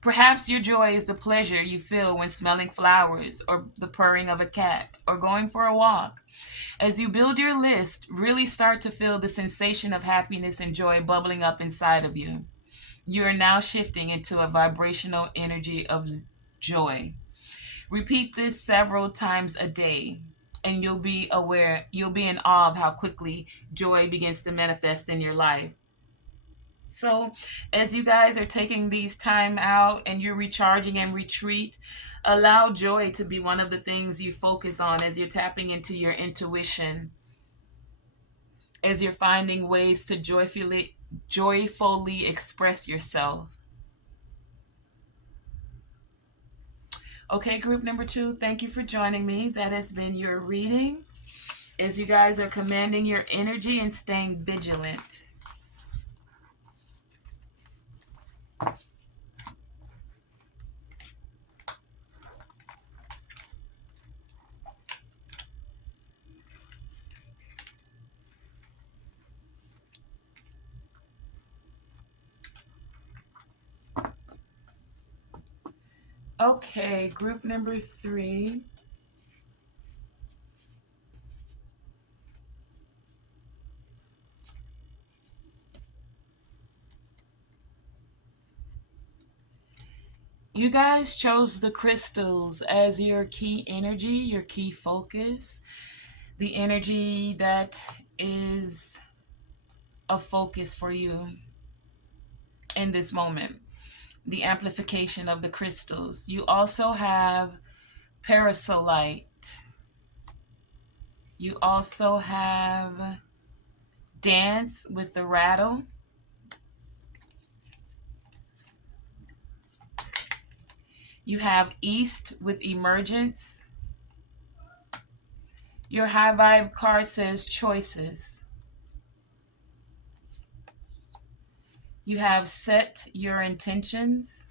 Perhaps your joy is the pleasure you feel when smelling flowers, or the purring of a cat, or going for a walk. As you build your list, really start to feel the sensation of happiness and joy bubbling up inside of you. You are now shifting into a vibrational energy of joy. Repeat this several times a day, and you'll be in awe of how quickly joy begins to manifest in your life. So, as you guys are taking these time out and you're recharging and retreat, allow joy to be one of the things you focus on as you're tapping into your intuition, as you're finding ways to joyfully express yourself. Okay, group number 2, thank you for joining me. That has been your reading as you guys are commanding your energy and staying vigilant. Okay, group number 3. You guys chose the crystals as your key energy, your key focus, the energy that is a focus for you in this moment, the amplification of the crystals. You also have parasolite. You also have dance with the rattle. You have east with emergence. Your high vibe card says choices. You have set your intentions.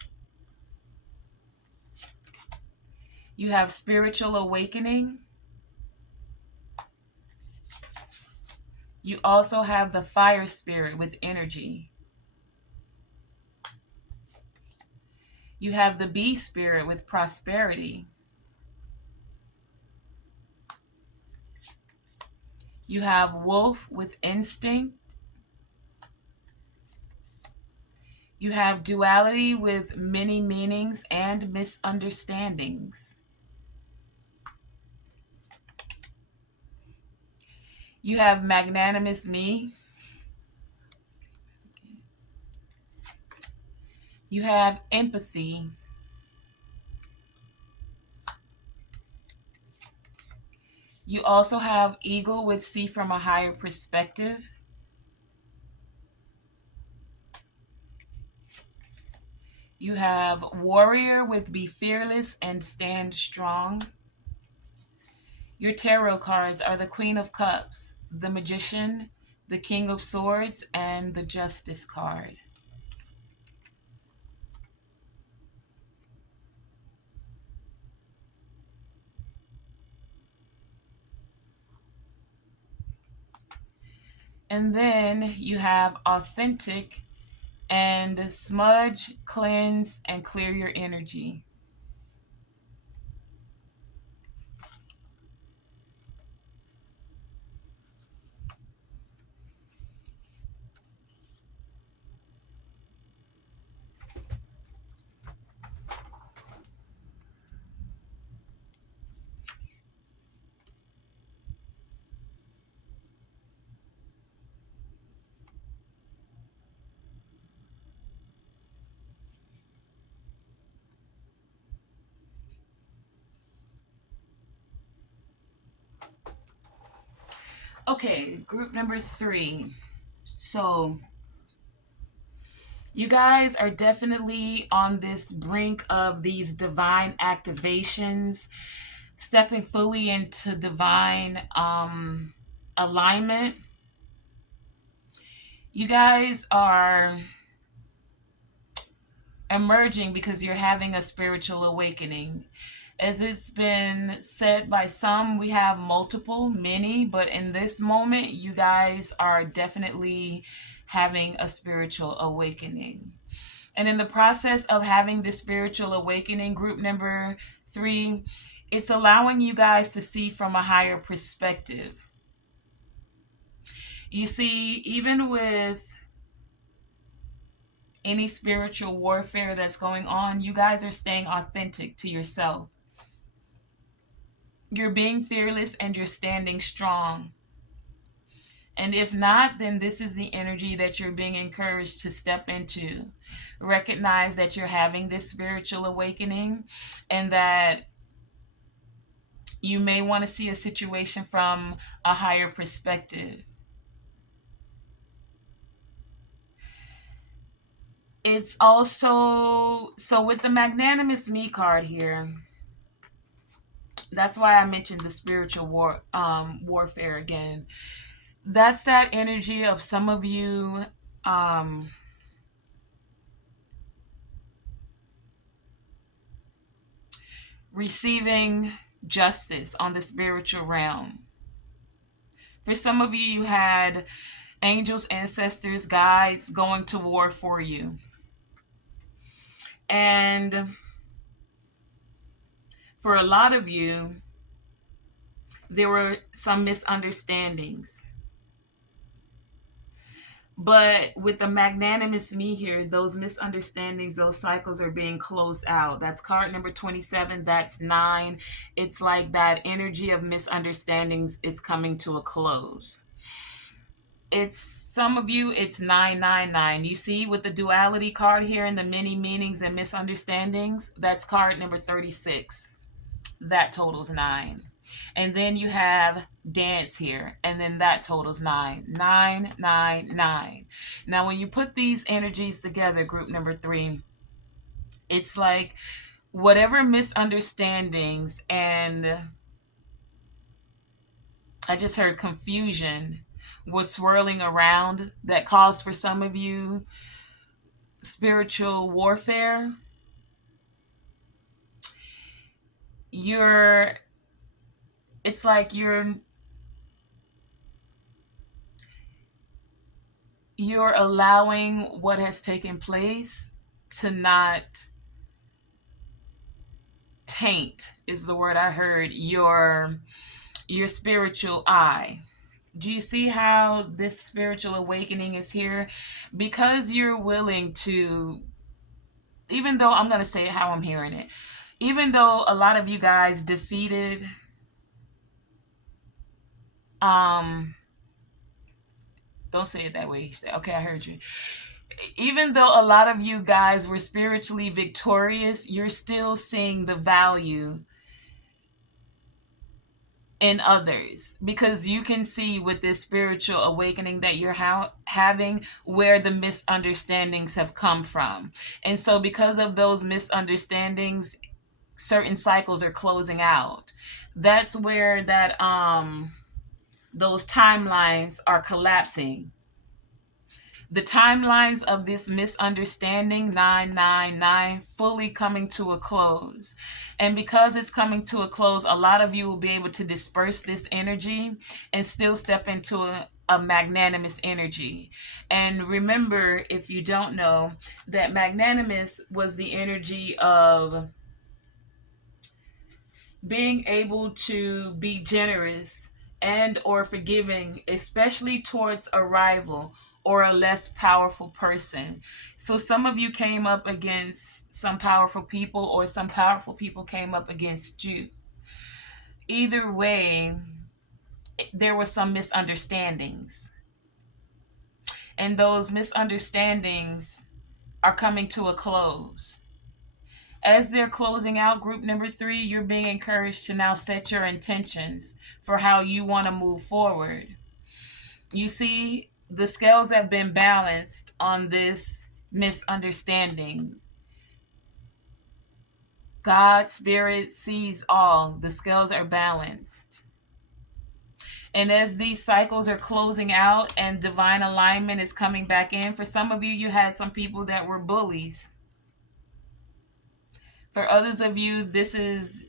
You have spiritual awakening. You also have the fire spirit with energy. You have the bee spirit with prosperity. You have wolf with instinct. You have duality with many meanings and misunderstandings. You have magnanimous me. You have empathy. You also have eagle with see from a higher perspective. You have warrior with be fearless and stand strong. Your tarot cards are the Queen of Cups, the Magician, the King of Swords, and the Justice card. And then you have authentic and smudge, cleanse, and clear your energy. Okay, group number 3. So, you guys are definitely on this brink of these divine activations, stepping fully into divine alignment. You guys are emerging because you're having a spiritual awakening. As it's been said by some, we have multiple, many, but in this moment, you guys are definitely having a spiritual awakening. And in the process of having this spiritual awakening, group number 3, it's allowing you guys to see from a higher perspective. You see, even with any spiritual warfare that's going on, you guys are staying authentic to yourself. You're being fearless and you're standing strong. And if not, then this is the energy that you're being encouraged to step into. Recognize that you're having this spiritual awakening and that you may want to see a situation from a higher perspective. It's also, so with the magnanimous me card here, that's why I mentioned the spiritual warfare again. That's that energy of some of you um, receiving justice on the spiritual realm. For some of you, you had angels, ancestors, guides going to war for you. And for a lot of you, there were some misunderstandings. But with the magnanimous me here, those misunderstandings, those cycles are being closed out. That's card number 27. That's 9. It's like that energy of misunderstandings is coming to a close. It's some of you, it's 999. You see with the duality card here and the many meanings and misunderstandings, that's card number 36. That totals 9. And then you have dance here, and then that totals 9. 999. Now, when you put these energies together, group number 3, it's like whatever misunderstandings and I just heard confusion was swirling around that caused for some of you spiritual warfare. You're, it's like you're allowing what has taken place to not taint, is the word I heard, your spiritual eye. Do you see how this spiritual awakening is here? Because you're willing to, even though I'm going to say it how I'm hearing it, even though a lot of you guys defeated um don't say it that way. You say, okay, I heard you. Even though a lot of you guys were spiritually victorious, you're still seeing the value in others, because you can see with this spiritual awakening that you're having where the misunderstandings have come from. And so because of those misunderstandings, certain cycles are closing out. That's where that those timelines are collapsing. The timelines of this misunderstanding 999 fully coming to a close. And because it's coming to a close, a lot of you will be able to disperse this energy and still step into a magnanimous energy. And remember, if you don't know, that magnanimous was the energy of being able to be generous and or forgiving, especially towards a rival or a less powerful person. So some of you came up against some powerful people, or some powerful people came up against you. Either way, there were some misunderstandings, and those misunderstandings are coming to a close. As they're closing out, group number 3, you're being encouraged to now set your intentions for how you want to move forward. You see, the scales have been balanced on this misunderstanding. God, Spirit sees all. The scales are balanced. And as these cycles are closing out and divine alignment is coming back in, for some of you, you had some people that were bullies. For others of you, this is,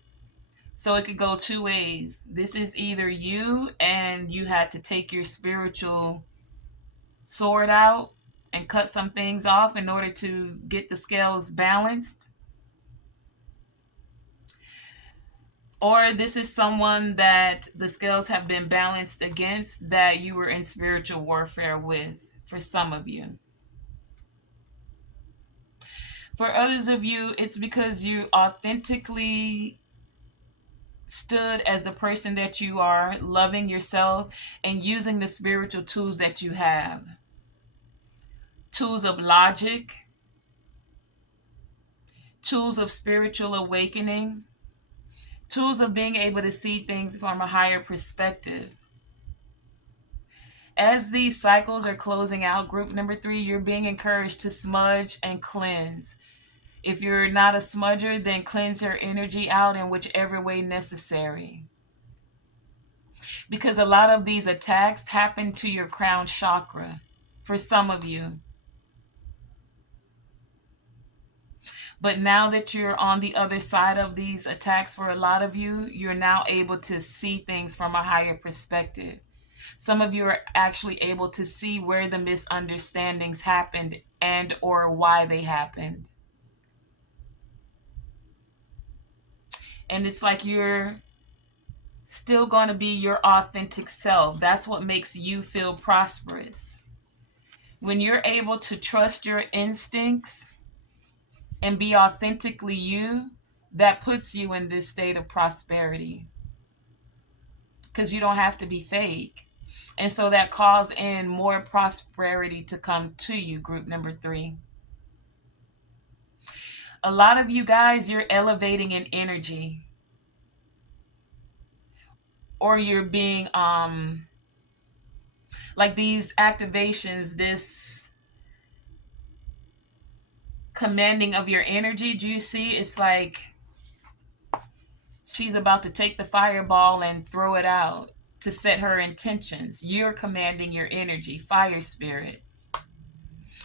so it could go two ways. This is either you and you had to take your spiritual sword out and cut some things off in order to get the scales balanced. Or this is someone that the scales have been balanced against, that you were in spiritual warfare with, for some of you. For others of you, it's because you authentically stood as the person that you are, loving yourself and using the spiritual tools that you have. Tools of logic, tools of spiritual awakening, tools of being able to see things from a higher perspective. As these cycles are closing out, group number 3, you're being encouraged to smudge and cleanse. If you're not a smudger, then cleanse your energy out in whichever way necessary. Because a lot of these attacks happen to your crown chakra for some of you. But now that you're on the other side of these attacks, for a lot of you, you're now able to see things from a higher perspective. Some of you are actually able to see where the misunderstandings happened and or why they happened. And it's like you're still going to be your authentic self. That's what makes you feel prosperous. When you're able to trust your instincts and be authentically you, that puts you in this state of prosperity, because you don't have to be fake. And so that calls in more prosperity to come to you, group number 3. A lot of you guys, you're elevating in energy, or you're being like these activations, this commanding of your energy. Do you see? It's like she's about to take the fireball and throw it out to set her intentions. You're commanding your energy, fire spirit.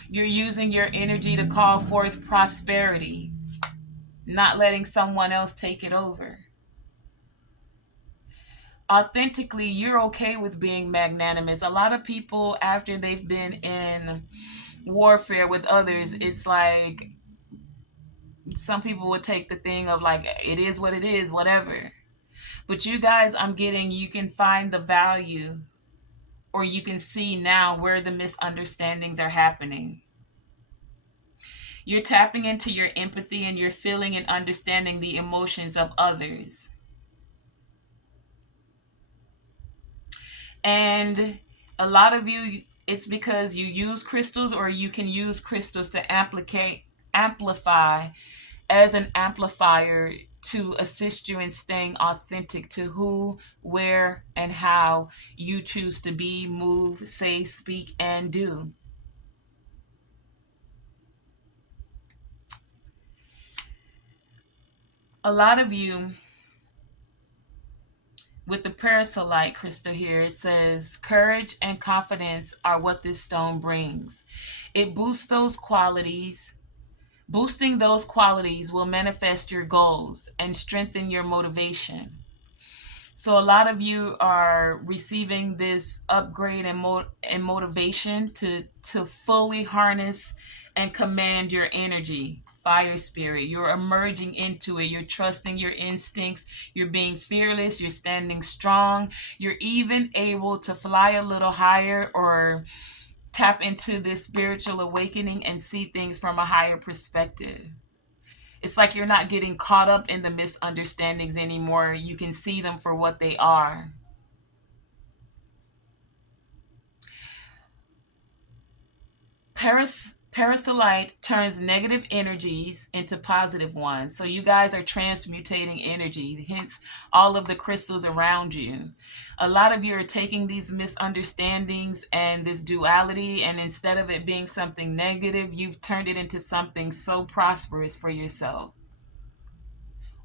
You're using your energy to call forth prosperity, not letting someone else take it over. Authentically, you're okay with being magnanimous. A lot of people, after they've been in warfare with others, it's like some people would take the thing of like, it is what it is, whatever. But you guys, I'm getting, you can find the value, or you can see now where the misunderstandings are happening. You're tapping into your empathy and you're feeling and understanding the emotions of others. And a lot of you It's because you use crystals, or you can use crystals to amplify as an amplifier to assist you in staying authentic to who, where, and how you choose to be, move, say, speak, and do. A lot of you, with the parasolite crystal here, it says courage and confidence are what this stone brings. It boosts those qualities. Boosting those qualities will manifest your goals and strengthen your motivation. So a lot of you are receiving this upgrade and motivation to fully harness and command your energy, fire spirit. You're emerging into it. You're trusting your instincts. You're being fearless. You're standing strong. You're even able to fly a little higher or tap into this spiritual awakening and see things from a higher perspective. It's like you're not getting caught up in the misunderstandings anymore. You can see them for what they are. Parasolite turns negative energies into positive ones. So you guys are transmutating energy, hence all of the crystals around you. A lot of you are taking these misunderstandings and this duality, and instead of it being something negative, you've turned it into something so prosperous for yourself,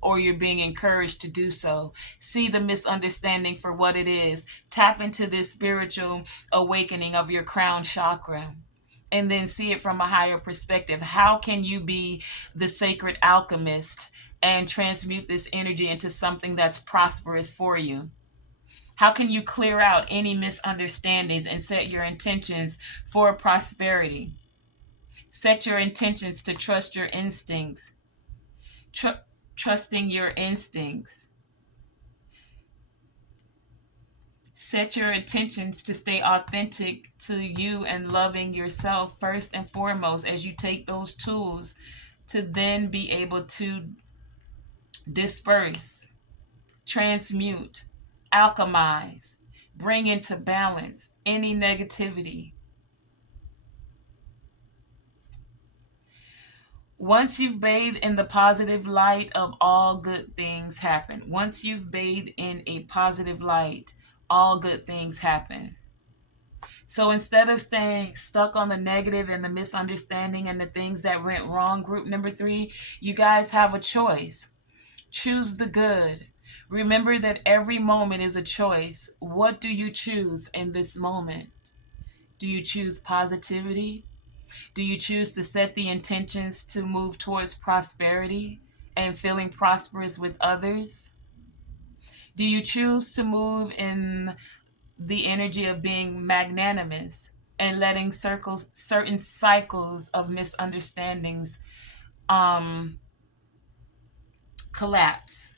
or you're being encouraged to do so. See the misunderstanding for what it is. Tap into this spiritual awakening of your crown chakra, and then see it from a higher perspective. How can you be the sacred alchemist and transmute this energy into something that's prosperous for you? How can you clear out any misunderstandings and set your intentions for prosperity? Set your intentions to trust your instincts. Tr- Trusting your instincts. Set your intentions to stay authentic to you and loving yourself first and foremost, as you take those tools to then be able to disperse, transmute, alchemize, bring into balance any negativity. Once you've bathed in the positive light of all good things happen. Once you've bathed in a positive light, all good things happen. So instead of staying stuck on the negative and the misunderstanding and the things that went wrong, group number 3, you guys have a choice. Choose the good. Remember that every moment is a choice. What do you choose in this moment? Do you choose positivity? Do you choose to set the intentions to move towards prosperity and feeling prosperous with others? Do you choose to move in the energy of being magnanimous and letting certain cycles of misunderstandings um, collapse?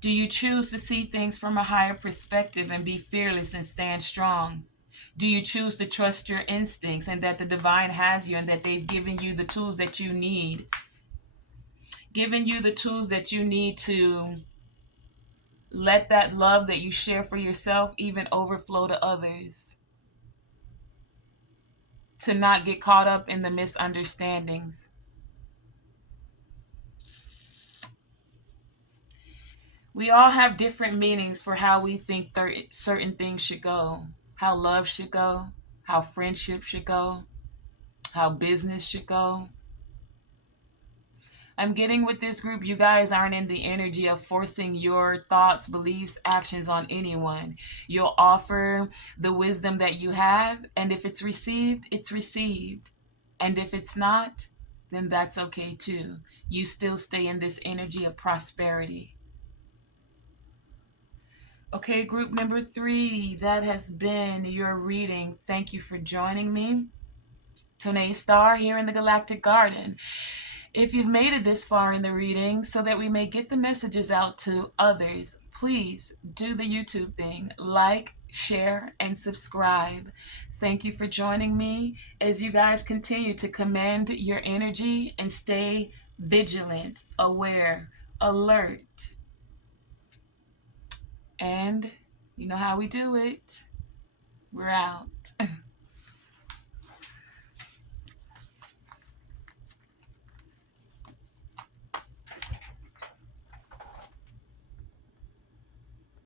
Do you choose to see things from a higher perspective and be fearless and stand strong? Do you choose to trust your instincts and that the divine has you and that they've given you the tools that you need? Given you the tools that you need to let that love that you share for yourself even overflow to others. To not get caught up in the misunderstandings. We all have different meanings for how we think certain things should go. How love should go, how friendship should go, how business should go. I'm getting with this group, you guys aren't in the energy of forcing your thoughts, beliefs, actions on anyone. You'll offer the wisdom that you have, and if it's received, it's received. And if it's not, then that's okay too. You still stay in this energy of prosperity. Okay, group number 3, that has been your reading. Thank you for joining me. Tonae Star here in the Galactic Garden. If you've made it this far in the reading, so that we may get the messages out to others, please do the YouTube thing. Like, share, and subscribe. Thank you for joining me as you guys continue to command your energy and stay vigilant, aware, alert, and You know how we do it. We're out.